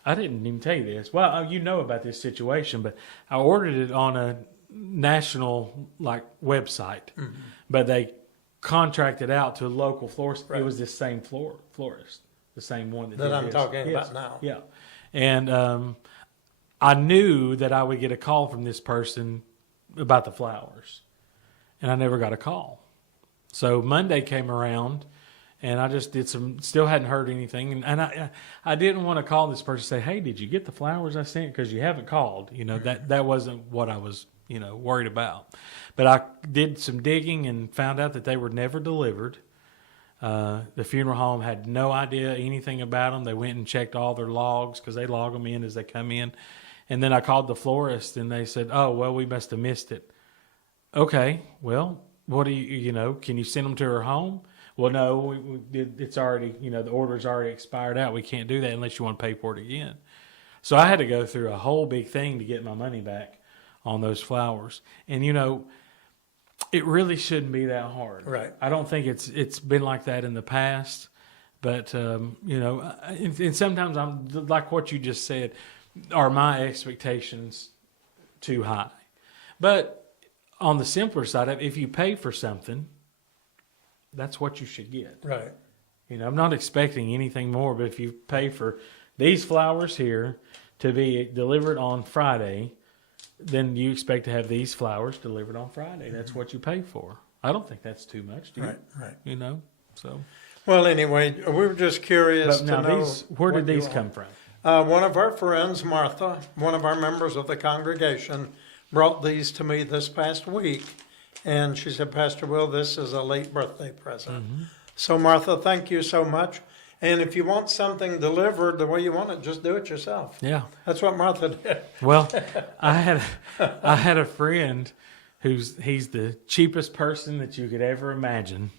I didn't even tell you this. Well, you know about this situation, but I ordered it on a national website, but they contracted out to a local florist. Right. It was this same florist, the same one that, That did I'm his. talking Yes. about now. Yeah, and I knew that I would get a call from this person about the flowers, and I never got a call. So Monday came around, and I just did still hadn't heard anything, and I didn't want to call this person and say, hey, did you get the flowers I sent? Because you haven't called. That wasn't what I was worried about. But I did some digging and found out that they were never delivered. The funeral home had no idea anything about them. They went and checked all their logs because they log them in as they come in. And then I called the florist, and they said, oh, well, we must have missed it. Okay, well, what do you, can you send them to her home? Well, no, it's already, the order's already expired out. We can't do that unless you want to pay for it again. So I had to go through a whole big thing to get my money back on those flowers. And, it really shouldn't be that hard. Right. I don't think it's been like that in the past. But, and sometimes I'm like what you just said, are my expectations too high? But on the simpler side of it, if you pay for something, that's what you should get. Right. I'm not expecting anything more, but if you pay for these flowers here to be delivered on Friday, then you expect to have these flowers delivered on Friday. That's what you pay for. I don't think that's too much, do you? Right. So. Well, anyway, we were just curious But now to know. where what did these you come from? One of our friends, Martha, one of our members of the congregation, brought these to me this past week. And she said, Pastor Will, this is a late birthday present. So, Martha, thank you so much. And if you want something delivered the way you want it, just do it yourself. Yeah. That's what Martha did. Well, I had a friend he's the cheapest person that you could ever imagine.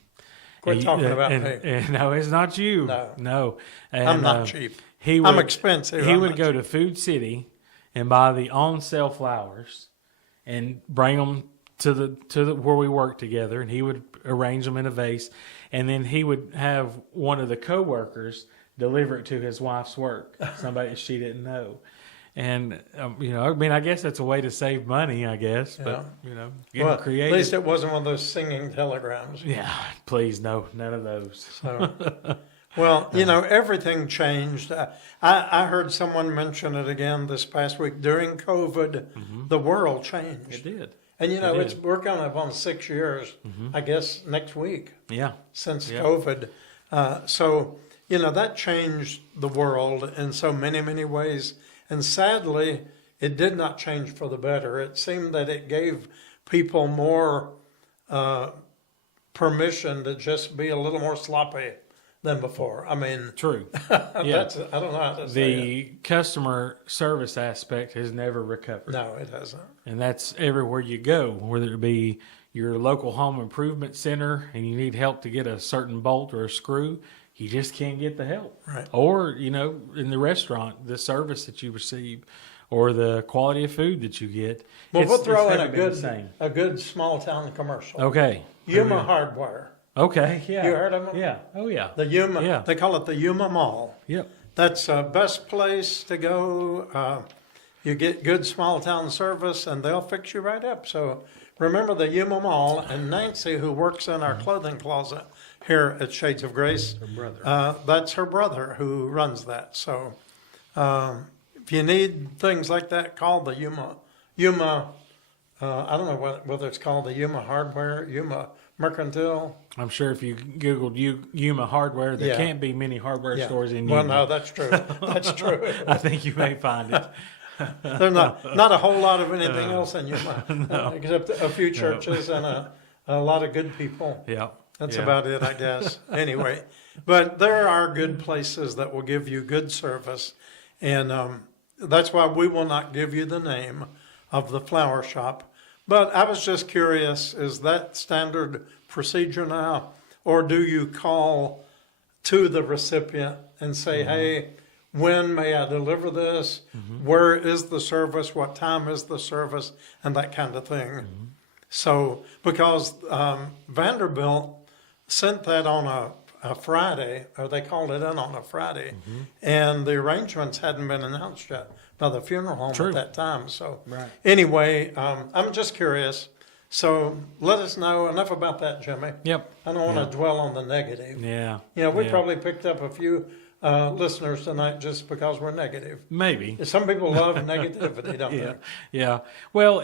Quit talking about me. And no, it's not you. No. And, I'm not cheap. I'm I'm expensive. He I'm would not go to Food City and buy the on-sale flowers and bring them to the where we work together, and he would arrange them in a vase, and then he would have one of the coworkers deliver it to his wife's work, somebody she didn't know. And, I mean, I guess that's a way to save money, I guess. But, getting creative. At least it wasn't one of those singing telegrams. Yeah, please, no, none of those. So, well, everything changed. I heard someone mention it again this past week. During COVID, the world changed. It did. And, we're coming up on 6 years, I guess, next week. Yeah. Since COVID. So, that changed the world in so many, many ways. And sadly, it did not change for the better. It seemed that it gave people more permission to just be a little more sloppy than before. I mean, true. I don't know how to say it. The customer service aspect has never recovered. No, it hasn't. And that's everywhere you go, whether it be your local home improvement center and you need help to get a certain bolt or a screw. You just can't get the help. Right. Or, in the restaurant, the service that you receive or the quality of food that you get. Well, we'll throw in a good small town commercial. Okay. Yuma Hardware. Okay, yeah. You heard of them? Yeah. Oh, yeah. The Yuma, Yeah. They call it the Yuma Mall. Yep. That's the best place to go. You get good small town service and they'll fix you right up. So remember the Yuma Mall, and Nancy, who works in our clothing closet here at Shades of Grace, Her brother. that's her brother who runs that. So if you need things like that, call the Yuma. I don't know whether it's called the Yuma Hardware, Yuma Mercantile. I'm sure if you Googled Yuma Hardware, there can't be many hardware stores in Yuma. Well, no, that's true. That's true. I think you may find it. There's not a whole lot of anything else in Yuma, except a few churches and a lot of good people. Yeah. That's about it, I guess. Anyway, but there are good places that will give you good service. And that's why we will not give you the name of the flower shop. But I was just curious, is that standard procedure now? Or do you call to the recipient and say, hey, when may I deliver this? Where is the service? What time is the service? And that kind of thing. So, because Vanderbilt sent that on a Friday, or they called it in on a Friday, and the arrangements hadn't been announced yet by the funeral home at that time. So anyway, I'm just curious. So let us know. Enough about that, Jimmy. Yep. I don't want to dwell on the negative. Yeah. We probably picked up a few listeners tonight just because we're negative. Maybe. Some people love negativity, don't they? Yeah. Well,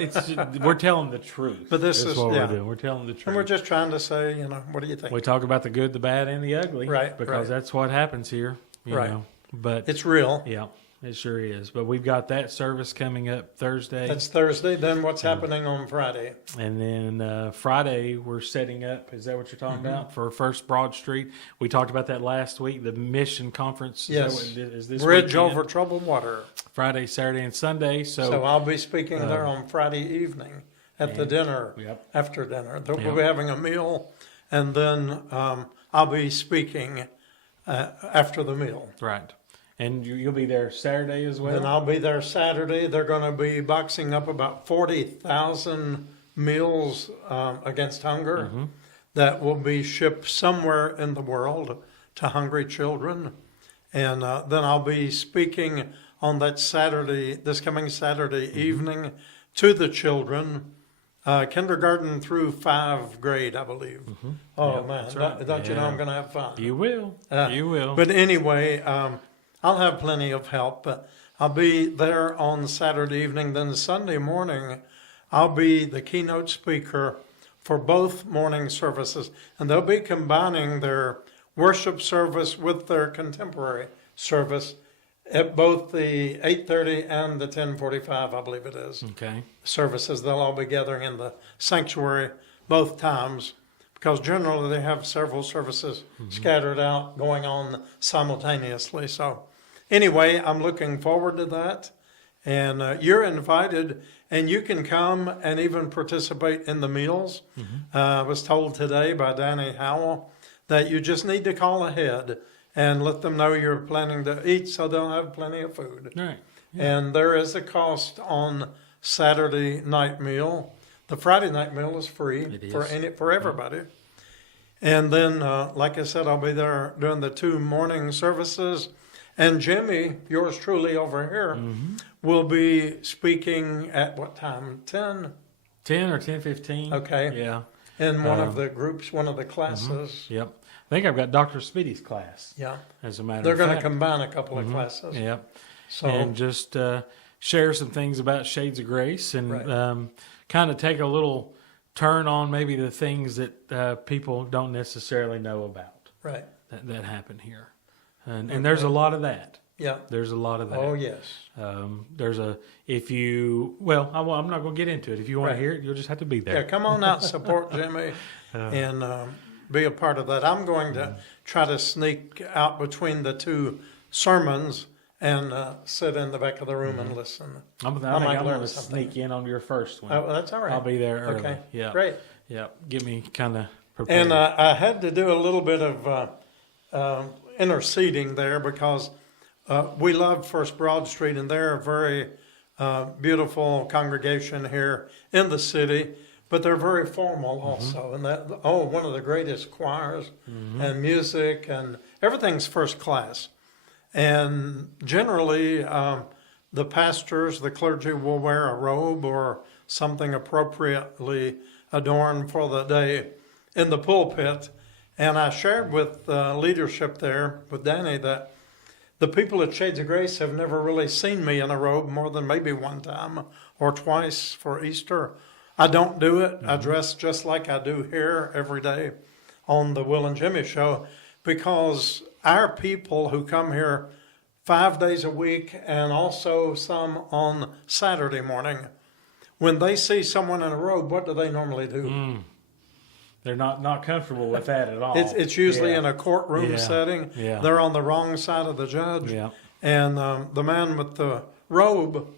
we're telling the truth. But this is what we're doing. We're telling the truth. And we're just trying to say, what do you think? We talk about the good, the bad, and the ugly. Right. Because that's what happens here. You know. But it's real. Yeah. It sure is. But we've got that service coming up Thursday. That's Thursday. Then what's happening on Friday? And then Friday, we're setting up, is that what you're talking about, for First Broad Street? We talked about that last week, the mission conference. Yes. Is this Bridge weekend? over troubled water. Friday, Saturday, and Sunday. So I'll be speaking there on Friday evening at the dinner, after dinner. We'll be having a meal, and then I'll be speaking after the meal. Right. And you'll be there Saturday as well? And I'll be there Saturday. They're going to be boxing up about 40,000 meals against hunger that will be shipped somewhere in the world to hungry children. And then I'll be speaking on that Saturday, this coming Saturday evening, to the children, kindergarten through 5th grade, I believe. Oh, man. Don't you know I'm going to have fun? You will. You will. But anyway, I'll have plenty of help. I'll be there on Saturday evening. Then Sunday morning, I'll be the keynote speaker for both morning services. And they'll be combining their worship service with their contemporary service at both the 8:30 and the 10:45, I believe it is. Okay. Services. They'll all be gathering in the sanctuary both times, because generally they have several services scattered out going on simultaneously. So anyway, I'm looking forward to that. And you're invited, and you can come and even participate in the meals. I was told today by Danny Howell that you just need to call ahead and let them know you're planning to eat, so they'll have plenty of food. Right. And there is a cost on Saturday night meal. The Friday night meal is free for everybody. And then, like I said, I'll be there during the 2 morning services. And Jimmy, yours truly over here, will be speaking at what time? 10? 10 or 10:15. Okay. Yeah. In one of the groups, one of the classes. Yep. I think I've got Dr. Smitty's class. Yeah. As a matter They're of going to fact. combine a couple of classes. Yep. So, And just share some things about Shades of Grace and Right. kind of take a little turn on maybe the things that people don't necessarily know about right. that happen here. And there's a lot of that. Yeah. There's a lot of that. Oh, yes. I'm not going to get into it. If you want Right. to hear it, you'll just have to be Yeah, there. come on out, support Jimmy, and be a part of that. I'm going to try to sneak out between the 2 sermons and sit in the back of the room and listen. I think might I'm learn going to something. sneak in on your first one. Oh, that's all right. I'll be there early. Okay, Yeah. great. Yeah. Get me kind of prepared. And I had to do a little bit of interceding there because we love First Broad Street, and they're a very beautiful congregation here in the city, but they're very formal also. And one of the greatest choirs and music, and everything's first class. And generally, the pastors, the clergy will wear a robe or something appropriately adorned for the day in the pulpit. And I shared with leadership there, with Danny, that the people at Shades of Grace have never really seen me in a robe more than maybe one time or twice for Easter. I don't do it. I dress just like I do here every day on the Will and Jimmy show, because our people who come here 5 days a week and also some on Saturday morning, when they see someone in a robe, what do they normally do? They're not comfortable with that at all. It's usually Yeah. in a courtroom Yeah. setting. Yeah. They're on the wrong side of the judge. Yeah. And the man with the robe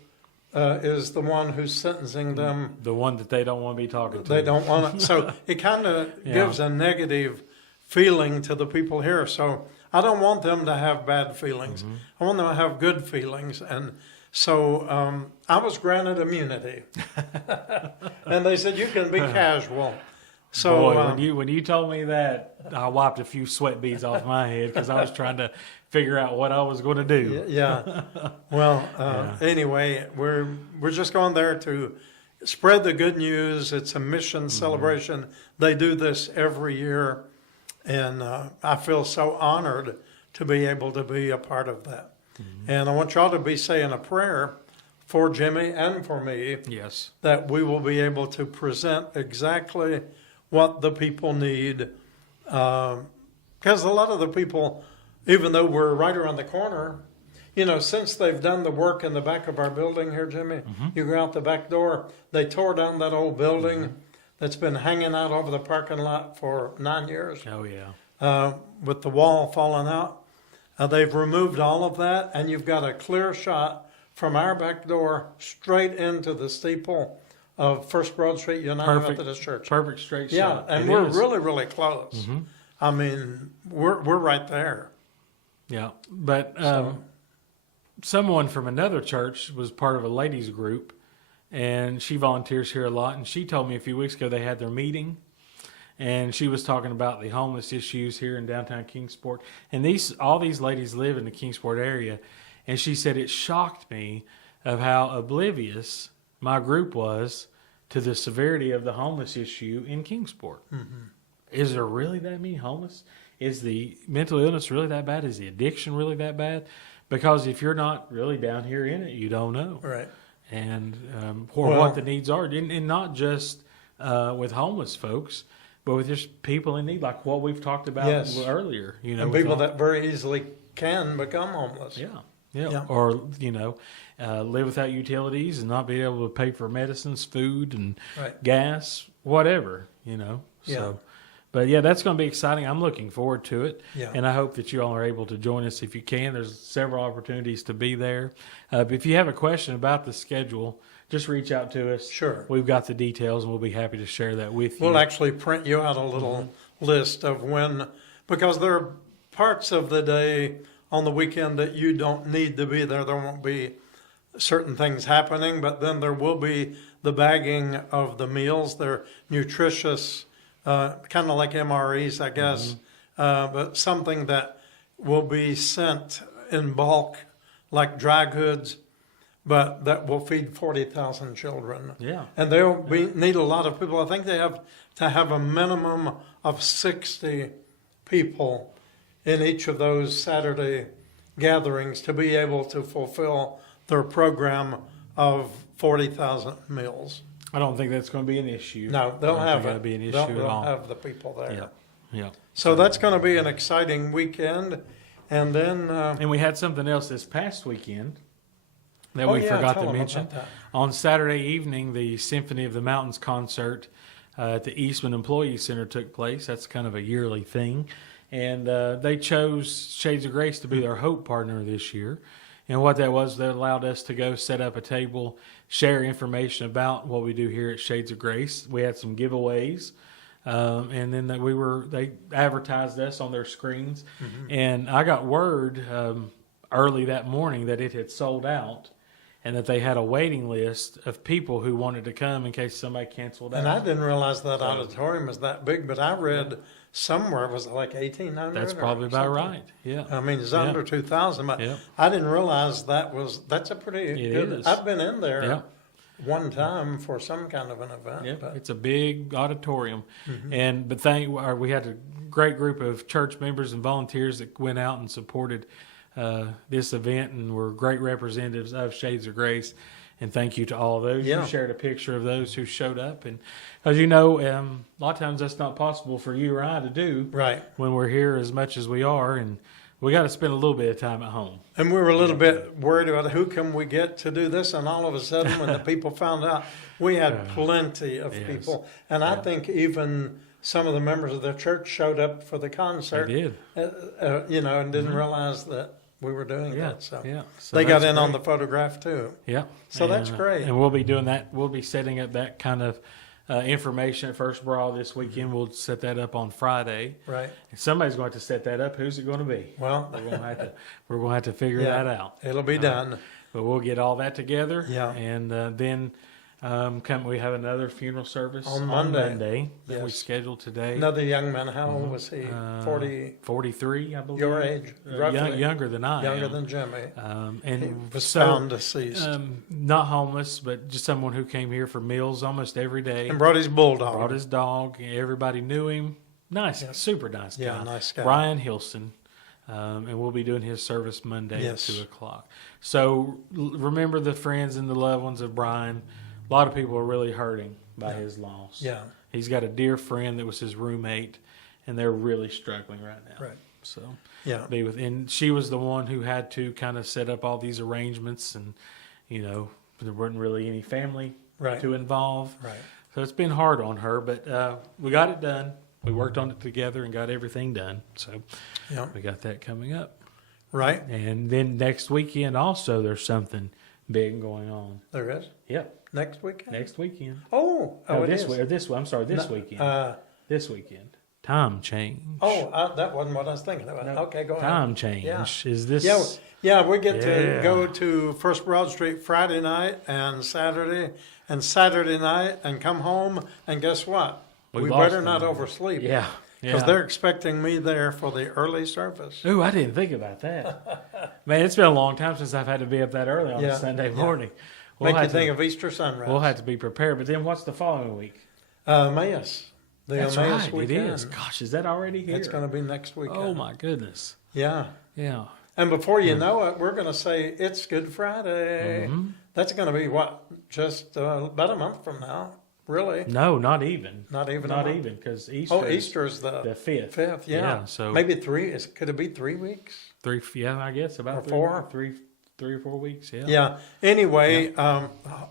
is the one who's sentencing them. The one that they don't want to be talking to. They don't want it. So it kind of Yeah. gives a negative feeling to the people here. So I don't want them to have bad feelings. I want them to have good feelings. And so I was granted immunity. And they said, you can be casual. So Boy, when you told me that, I wiped a few sweat beads off my head because I was trying to figure out what I was going to do. yeah. Well, anyway, we're just going there to spread the good news. It's a mission celebration. They do this every year, and I feel so honored to be able to be a part of that. And I want y'all to be saying a prayer for Jimmy and for me, Yes. that we will be able to present exactly what the people need. Because a lot of the people, even though we're right around the corner, since they've done the work in the back of our building here, Jimmy, you go out the back door, they tore down that old building that's been hanging out over the parking lot for 9 years Oh, yeah. with the wall falling out. They've removed all of that, and you've got a clear shot from our back door straight into the steeple of First Broad Street United Methodist Church. Perfect straight Yeah, shot. and It we're is. really, really close. I mean, we're right there. Yeah. But someone from another church was part of a ladies group, and she volunteers here a lot. And she told me a few weeks ago they had their meeting, and she was talking about the homeless issues here in downtown Kingsport. And all these ladies live in the Kingsport area, and she said it shocked me of how oblivious my group was to the severity of the homeless issue in Kingsport. Is there really that many homeless? Is the mental illness really that bad? Is the addiction really that bad? Because if you're not really down here in it, you don't know. Right. And what the needs are. And not just with homeless folks, but with just people in need, like what we've talked about Yes. earlier. And people that very easily can become homeless. Yeah. Or, live without utilities and not be able to pay for medicines, food, and Right. gas, whatever, Yeah. So, but yeah, that's going to be exciting. I'm looking forward to it. Yeah. And I hope that you all are able to join us if you can. There's several opportunities to be there. But if you have a question about the schedule, just reach out to us. Sure. We've got the details, and we'll be happy to share that with you. We'll actually print you out a little list of when, because there are parts of the day on the weekend that you don't need to be there. There won't be certain things happening, but then there will be the bagging of the meals. They're nutritious kind of like MREs, I guess, but something that will be sent in bulk, like dry goods, but that will feed 40,000 children. Yeah. And they'll need a lot of people. I think they have to have a minimum of 60 people in each of those Saturday gatherings to be able to fulfill their program of 40,000 meals. I don't think that's going to be an issue. No, they'll have going it. to be an issue They'll at all. have the people there. Yeah. Yeah. So that's going to be an exciting weekend. And then And we had something else this past weekend that Oh, we yeah, forgot tell to them mention. about that. On Saturday evening, the Symphony of the Mountains concert at the Eastman Employee Center took place. That's kind of a yearly thing. And they chose Shades of Grace to be their Hope partner this year. And what that was, they allowed us to go set up a table, share information about what we do here at Shades of Grace. We had some giveaways. And then they advertised us on their screens. And I got word early that morning that it had sold out and that they had a waiting list of people who wanted to come in case somebody canceled out. And I didn't realize that auditorium was that big, but I read somewhere, was it like 1,800? That's probably or about something? right. Yeah. I mean, it's Yeah. under 2,000, but Yeah. I didn't realize that's a pretty It good. is. I've been in there Yeah. one time for some kind of an event. Yeah, But it's a big auditorium, but we had a great group of church members and volunteers that went out and supported this event, and were great representatives of Shades of Grace. And thank you to all of those. Yeah. You shared a picture of those who showed up, and as you know, a lot of times that's not possible for you or I to do right. when we're here as much as we are, and we got to spend a little bit of time at home. And we were a little bit worried about who can we get to do this, and all of a sudden, when the people found out, we had plenty of Yes. people, and I think even some of the members of the church showed up for the concert. They did. And didn't realize that we were doing Yeah, that. So yeah. So they got that's in on great. the photograph too. Yeah. So that's great. And we'll be doing that. We'll be setting up that kind of information at First Brawl this weekend. We'll set that up on Friday. Right. And somebody's going to set that up. Who's it going to be? Well, We're going to have to figure Yeah. that out. it'll be done. But we'll get all that together. Yeah. And then we have another funeral service On Monday. that we Yes. scheduled today. Another young man. How old was he? 40, 43, I believe. your age, roughly. Younger than I Younger am. than Jimmy. And He was so, found deceased not homeless, but just someone who came here for meals almost every day. and brought his bulldog. Brought his dog. Everybody knew him. Nice, Yeah. super nice guy. Yeah, nice guy. Ryan Hilson. And we'll be doing his service Monday Yes. at 2:00. So remember the friends and the loved ones of Brian. A lot of people are really hurting by his loss. Yeah. He's got a dear friend that was his roommate, and they're really struggling right now. Right. So Yeah. and she was the one who had to kind of set up all these arrangements, and there weren't really any family Right. to involve. Right. So it's been hard on her, but we got it done. We worked on it together and got everything done. So Yeah. we got that coming up. Right. And then next weekend also there's something big going on. There is. Yep, Next weekend? next weekend. Oh, it this is. week, or this I'm sorry, this weekend. This weekend. Time change. That wasn't what I was thinking about. Okay, go ahead. Time change. Yeah. Is this Yeah, we get to Yeah. go to First Broad Street Friday night and Saturday night and come home, and guess what? We We lost better not them. oversleep. Yeah. Because Yeah. they're expecting me there for the early service. Ooh, I didn't think about that. Man, it's been a long time since I've had to be up that early on Yeah, a Sunday yeah. morning. Make you have think to, of Easter sunrise. we'll have to be prepared. But then what's the following week? Emmaus. The That's Emmaus right, weekend. it is. Gosh, is that already here? It's going to be next weekend. Oh my goodness. Yeah. Yeah. And before you know it, we're going to say it's Good Friday. Mm-hmm. That's going to be just about a month from now, really. No, not even. Not even a Not month. even, because Easter. Oh, Easter's the the 5th. 5th, yeah. So maybe 3. Could it be 3 weeks? 3. Yeah, I guess about Or 3, 4? 3 or 4 weeks. Yeah. Yeah. Anyway,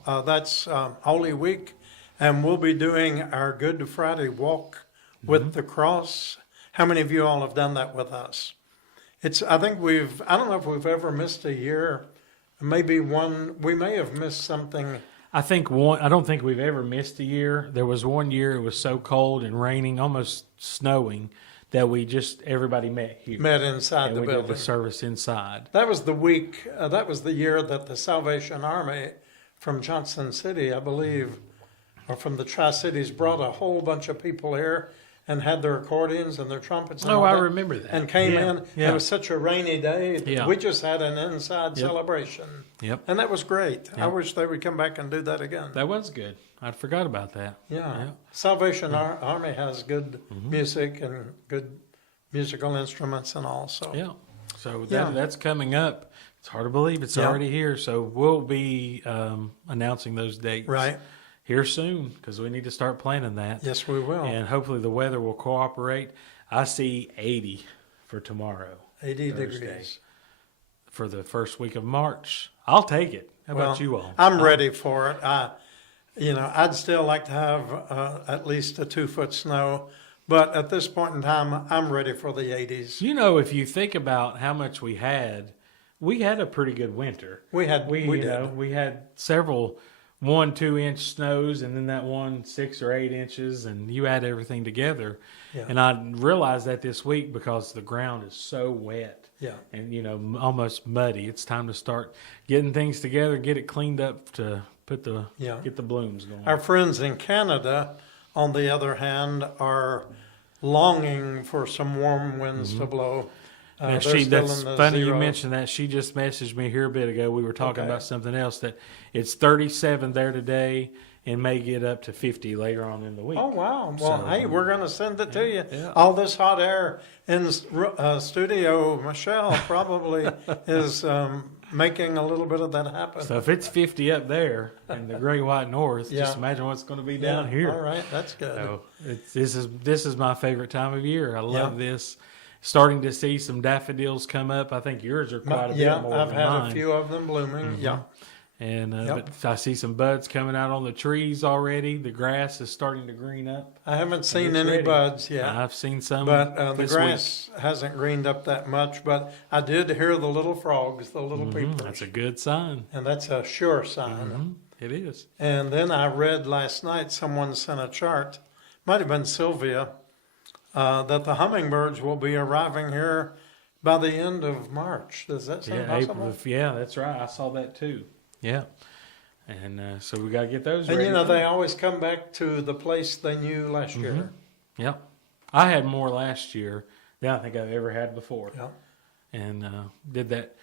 that's Holy Week, and we'll be doing our Good Friday walk with the cross. How many of you all have done that with us? I don't know if we've ever missed a year. Maybe one. We may have missed something. I don't think we've ever missed a year. There was one year it was so cold and raining, almost snowing, that everybody met here. Met inside and the we building. did the service inside. That was the week. That was the year that the Salvation Army from Johnson City, I believe, or from the Tri-Cities brought a whole bunch of people here and had their accordions and their trumpets and Oh, all I that, remember that. and came Yeah, in. yeah. It was such a rainy day. Yeah. We just had an inside celebration. Yep. And that was great. I Yep. wish they would come back and do that again. That was good. I forgot about that. Yeah. Salvation Army has good music and good musical instruments and all. So Yeah. So Yeah. that's coming up. It's hard to believe it's Yeah. already here. So we'll be announcing those dates Right. here soon because we need to start planning that. Yes, we will. And hopefully the weather will cooperate. I see 80 for tomorrow, 80 Thursday. degrees. for the first week of March. I'll take it. How about you all? I'm ready for it. I'd still like to have at least a 2-foot snow, but at this point in time, I'm ready for the 80s. You know, if you think about how much we had a pretty good winter. We did. We had several 1-2 inch snows, and then that one 6 or 8 inches, and you add everything together. Yeah. And I realized that this week because the ground is so wet. Yeah. And almost muddy. It's time to start getting things together, get it cleaned up to get the blooms going. Our friends in Canada, on the other hand, are longing for some warm winds to blow. Yeah, they're still that's in the funny you zeros. mentioned that. She just messaged me here a bit ago. We were talking Okay. about something else, that it's 37 there today and may get up to 50 later on in the week. Oh, wow. Well, So, hey, we're going to send it to you. yeah. All this hot air in studio, Michelle probably is making a little bit of that happen. So if it's 50 up there in the Great White North, Yeah. just imagine what's going to be Yeah, down here. All right, that's good. So this is my favorite time of year. I love Yeah. this. Starting to see some daffodils come up. I think yours are quite a bit more I've than had mine. a few of them blooming. Yeah. And Yep. but I see some buds coming out on the trees already. The grass is starting to green up. I haven't seen It's any ready. buds yet. I've seen some, But the this grass hasn't greened up that much. But I did hear the little frogs, the little week. peepers. That's a good sign. And that's a sure sign. It is. And then I read last night, someone sent a chart, might have been Sylvia, that the hummingbirds will be arriving here by the end of March. Does that sound Yeah, possible? April. Yeah, that's right. I saw that too. Yeah. And so we got to get those And ready. they always come back to the place they knew last year. Yep. I had more last year than I think I've ever had before. Yeah. And did that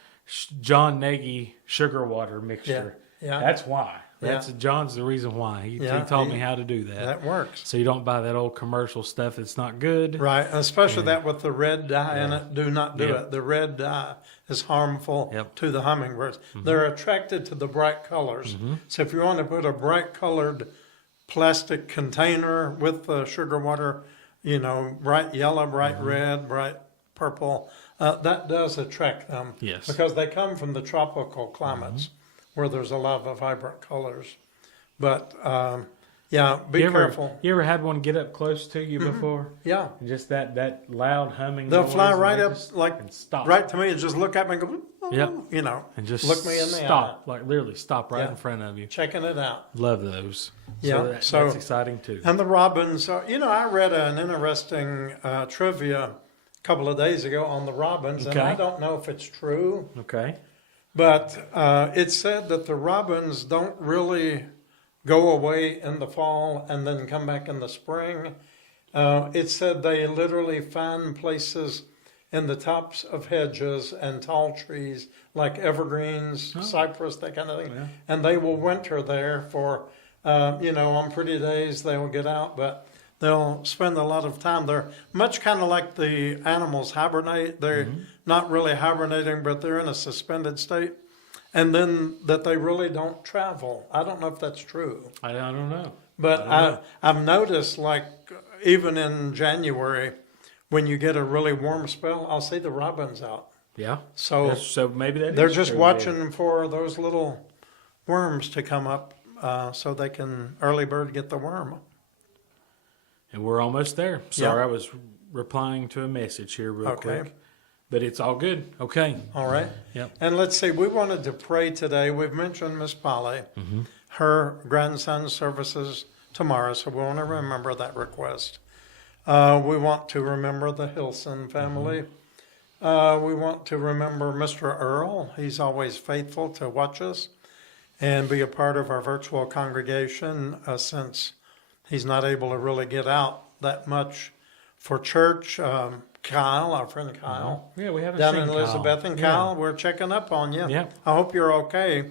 John Nagy sugar water mixture. Yeah. That's why. Yeah. John's the reason why. He Yeah, taught me how to do that. That works. So you don't buy that old commercial stuff that's not good. Right, especially that with the red dye in it. Do not do Yeah. it. The red dye is harmful Yep. to the hummingbirds. They're attracted to the bright colors. So if you want to put a bright colored plastic container with the sugar water, bright yellow, bright red, bright purple, that does attract them. Yes. Because they come from the tropical climates where there's a lot of vibrant colors. But be careful. You ever had one get up close to you before? Yeah. And just that loud humming. They'll noise, fly and right they up, just- like, and stop. right to me and just look at me and go, Yep. and And just look me in the stop, like literally stop right Yeah. in front of you. checking it out. Love those. Yeah, so- that's exciting too. And the robins, I read an interesting trivia a couple of days ago on the robins, and Okay. I don't know if it's true, Okay. but it said that the robins don't really go away in the fall and then come back in the spring. It said they literally find places in the tops of hedges and tall trees like evergreens, cypress, that kind of thing. Yeah. And they will winter there for, on pretty days they will get out, but they'll spend a lot of time there. Much kind of like the animals hibernate. They're not really hibernating, but they're in a suspended state. And then that they really don't travel. I don't know if that's true. I don't know. But I don't know. I've noticed, like, even in January, when you get a really warm spell, I'll see the robins out. Yeah. So So maybe that they're is just true, watching for those little worms to come up so they can early bird get the worm. And we're almost there. Sorry, Yeah. I was replying to a message here real Okay. quick. But it's all good. Okay. All right. Yep. And let's see, we wanted to pray today. We've mentioned Miss Polly, her grandson's services tomorrow, so we want to remember that request. We want to remember the Hilson family. We want to remember Mr. Earl. He's always faithful to watch us. and be a part of our virtual congregation since he's not able to really get out that much for church. Kyle, our friend Kyle, Yeah, we haven't down seen in Elizabeth, Kyle. and Kyle, we're checking up on you. Yeah. I hope you're okay.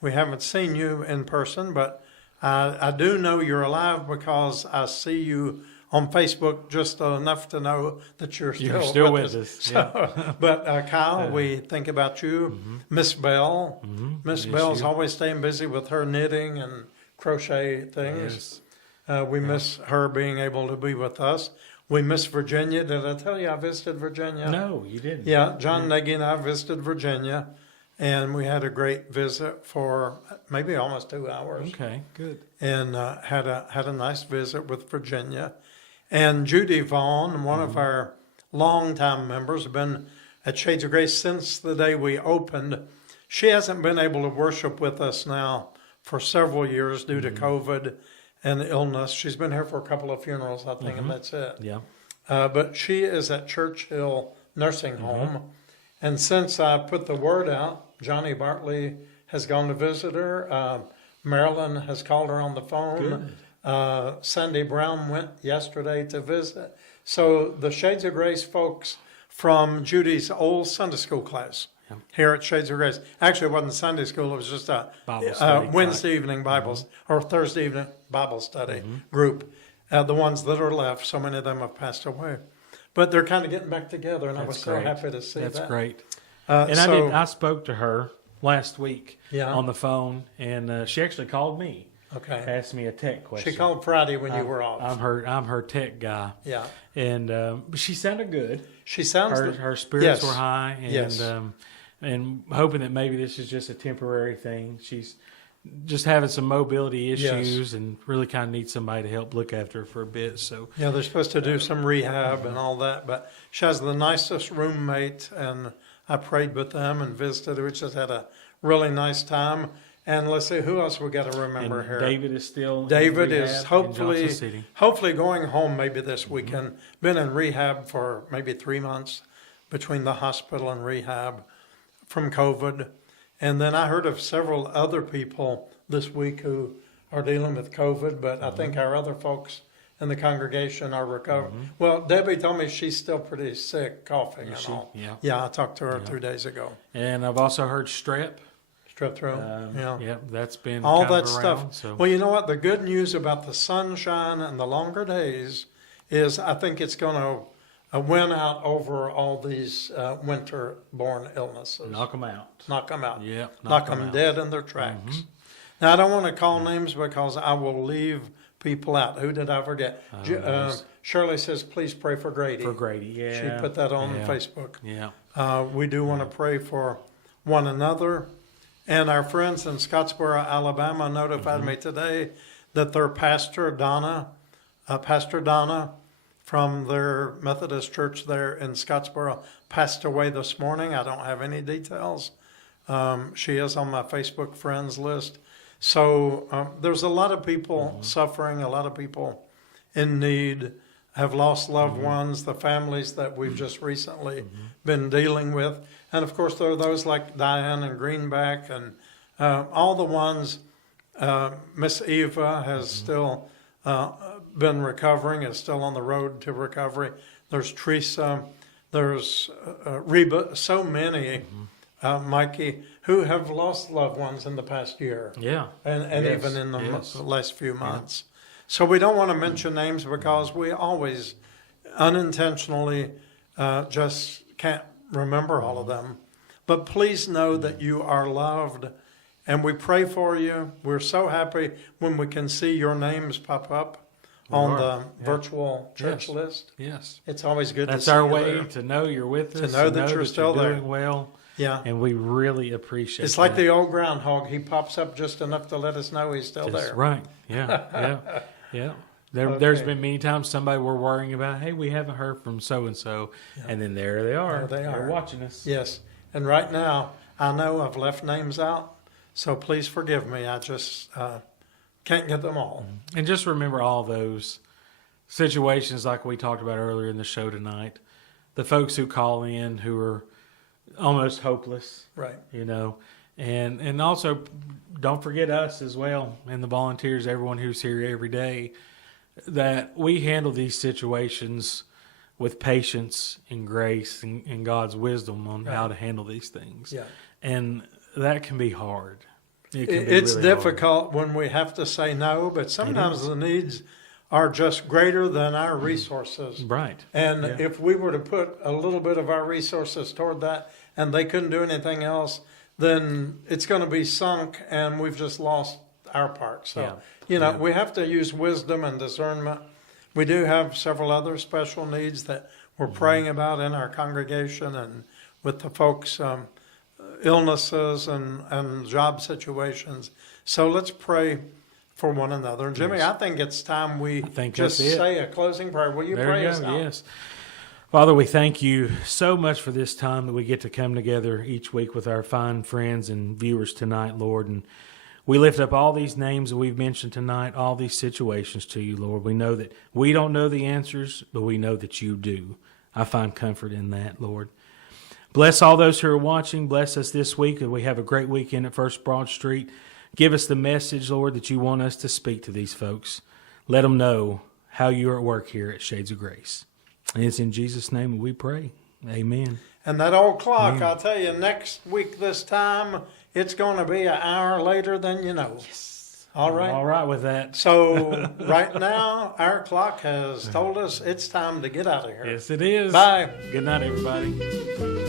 We haven't seen you in person, but I do know you're alive because I see you on Facebook just enough to know that you're still with us. So, but Kyle, we think about you. Miss Bell. Miss Bell's always staying busy with her knitting and crochet things. We miss her being able to be with us. We miss Virginia. Did I tell you I visited Virginia? No, you didn't. Yeah, John Nagy and I visited Virginia, and we had a great visit for maybe almost 2 hours. Okay, good. And had a nice visit with Virginia. And Judy Vaughn, one of our longtime members, been at Shades of Grace since the day we opened. She hasn't been able to worship with us now for several years due to COVID and illness. She's been here for a couple of funerals, I think, and that's it. Yeah. But she is at Churchill Nursing Home. And since I put the word out, Johnny Bartley has gone to visit her. Marilyn has called her on the phone. Sandy Brown went yesterday to visit. So the Shades of Grace folks from Judy's old Sunday school class here at Shades of Grace. Actually, it wasn't Sunday school. It was just a Bible study Wednesday evening Bibles or Thursday evening Bible study group. The ones that are left, so many of them have passed away. But they're kind of getting back together, and I was so happy to see that. That's great. And I spoke to her last week on the phone, and she actually called me. Okay. Asked me a tech question. She called Friday when you were off. I'm her tech guy. Yeah. And she sounded good. She sounds her spirits were high, and and hoping that maybe this is just a temporary thing. She's just having some mobility issues and really kind of needs somebody to help look after her for a bit. So yeah, they're supposed to do some rehab and all that, but she has the nicest roommate, and I prayed with them and visited. We just had a really nice time. And let's see, who else we got to remember here? David is still. David is in hopefully going home maybe this weekend. Been in rehab for maybe 3 months between the hospital and rehab from COVID. And then I heard of several other people this week who are dealing with COVID, but I think our other folks in the congregation are recovering. Well, Debbie told me she's still pretty sick, coughing and all. Yeah, I talked to her 2 days ago. And I've also heard strep. Strep throat. Yeah, that's been all kind that of stuff. around, so. Well, you know what? The good news about the sunshine and the longer days is I think it's going to win out over all these winter-borne illnesses. Knock them out. Knock them out. Yeah, knock them dead in their tracks. Now, I don't want to call names because I will leave people out. Who did I forget? Shirley says, please pray for Grady. For Grady, yeah. She put that on Facebook. Yeah. We do want to pray for one another. And our friends in Scottsboro, Alabama, notified me today that their pastor, Pastor Donna, from their Methodist church there in Scottsboro, passed away this morning. I don't have any details. She is on my Facebook friends list. So there's a lot of people suffering, a lot of people in need, have lost loved ones, the families that we've just recently been dealing with. And of course, there are those like Diane and Greenback and all the ones. Miss Eva has still been recovering, is still on the road to recovery. There's Teresa, there's Reba, so many, Mikey, who have lost loved ones in the past year. Yeah. And even in the last few months. So we don't want to mention names because we always unintentionally just can't remember all of them. But please know that you are loved, and we pray for you. We're so happy when we can see your names pop up on the virtual church list. Yes. It's always good That's to see our you way there. to know you're with us. To know that you're still there. Doing well. Yeah. And we really appreciate it. It's like the old groundhog. He pops up just enough to let us know he's still That's there. right. Yeah. Yeah. There's been many times somebody we're worrying about, hey, we haven't heard from so-and-so. And then there they are. There they are. They're watching us. Yes. And right now, I know I've left names out, so please forgive me. I just can't get them all. And just remember all those situations like we talked about earlier in the show tonight. The folks who call in who are almost hopeless. Right. You know, And also, don't forget us as well, and the volunteers, everyone who's here every day, that we handle these situations with patience and grace and God's wisdom on how to handle these things. Yeah. And that can be hard. It can be It's really hard. difficult when we have to say no, but sometimes the needs are just greater than our resources. Right. And Yeah. if we were to put a little bit of our resources toward that and they couldn't do anything else, then it's going to be sunk and we've just lost our part. So, we have to use wisdom and discernment. We do have several other special needs that we're praying about in our congregation and with the folks, illnesses and job situations. So let's pray for one another. And Jimmy, I think it's time we just say a closing prayer. Will you pray us out? Yes. Father, we thank you so much for this time that we get to come together each week with our fine friends and viewers tonight, Lord. And we lift up all these names that we've mentioned tonight, all these situations to you, Lord. We know that we don't know the answers, but we know that you do. I find comfort in that, Lord. Bless all those who are watching. Bless us this week, and we have a great weekend at First Broad Street. Give us the message, Lord, that you want us to speak to these folks. Let them know how you are at work here at Shades of Grace. And it's in Jesus' name we pray. Amen. And that old clock, I'll tell you, next week this time, it's going to be an hour later than you know. Yes. All right? All right with that. So right now, our clock has told us it's time to get out of here. Yes, it is. Bye. Good night, everybody.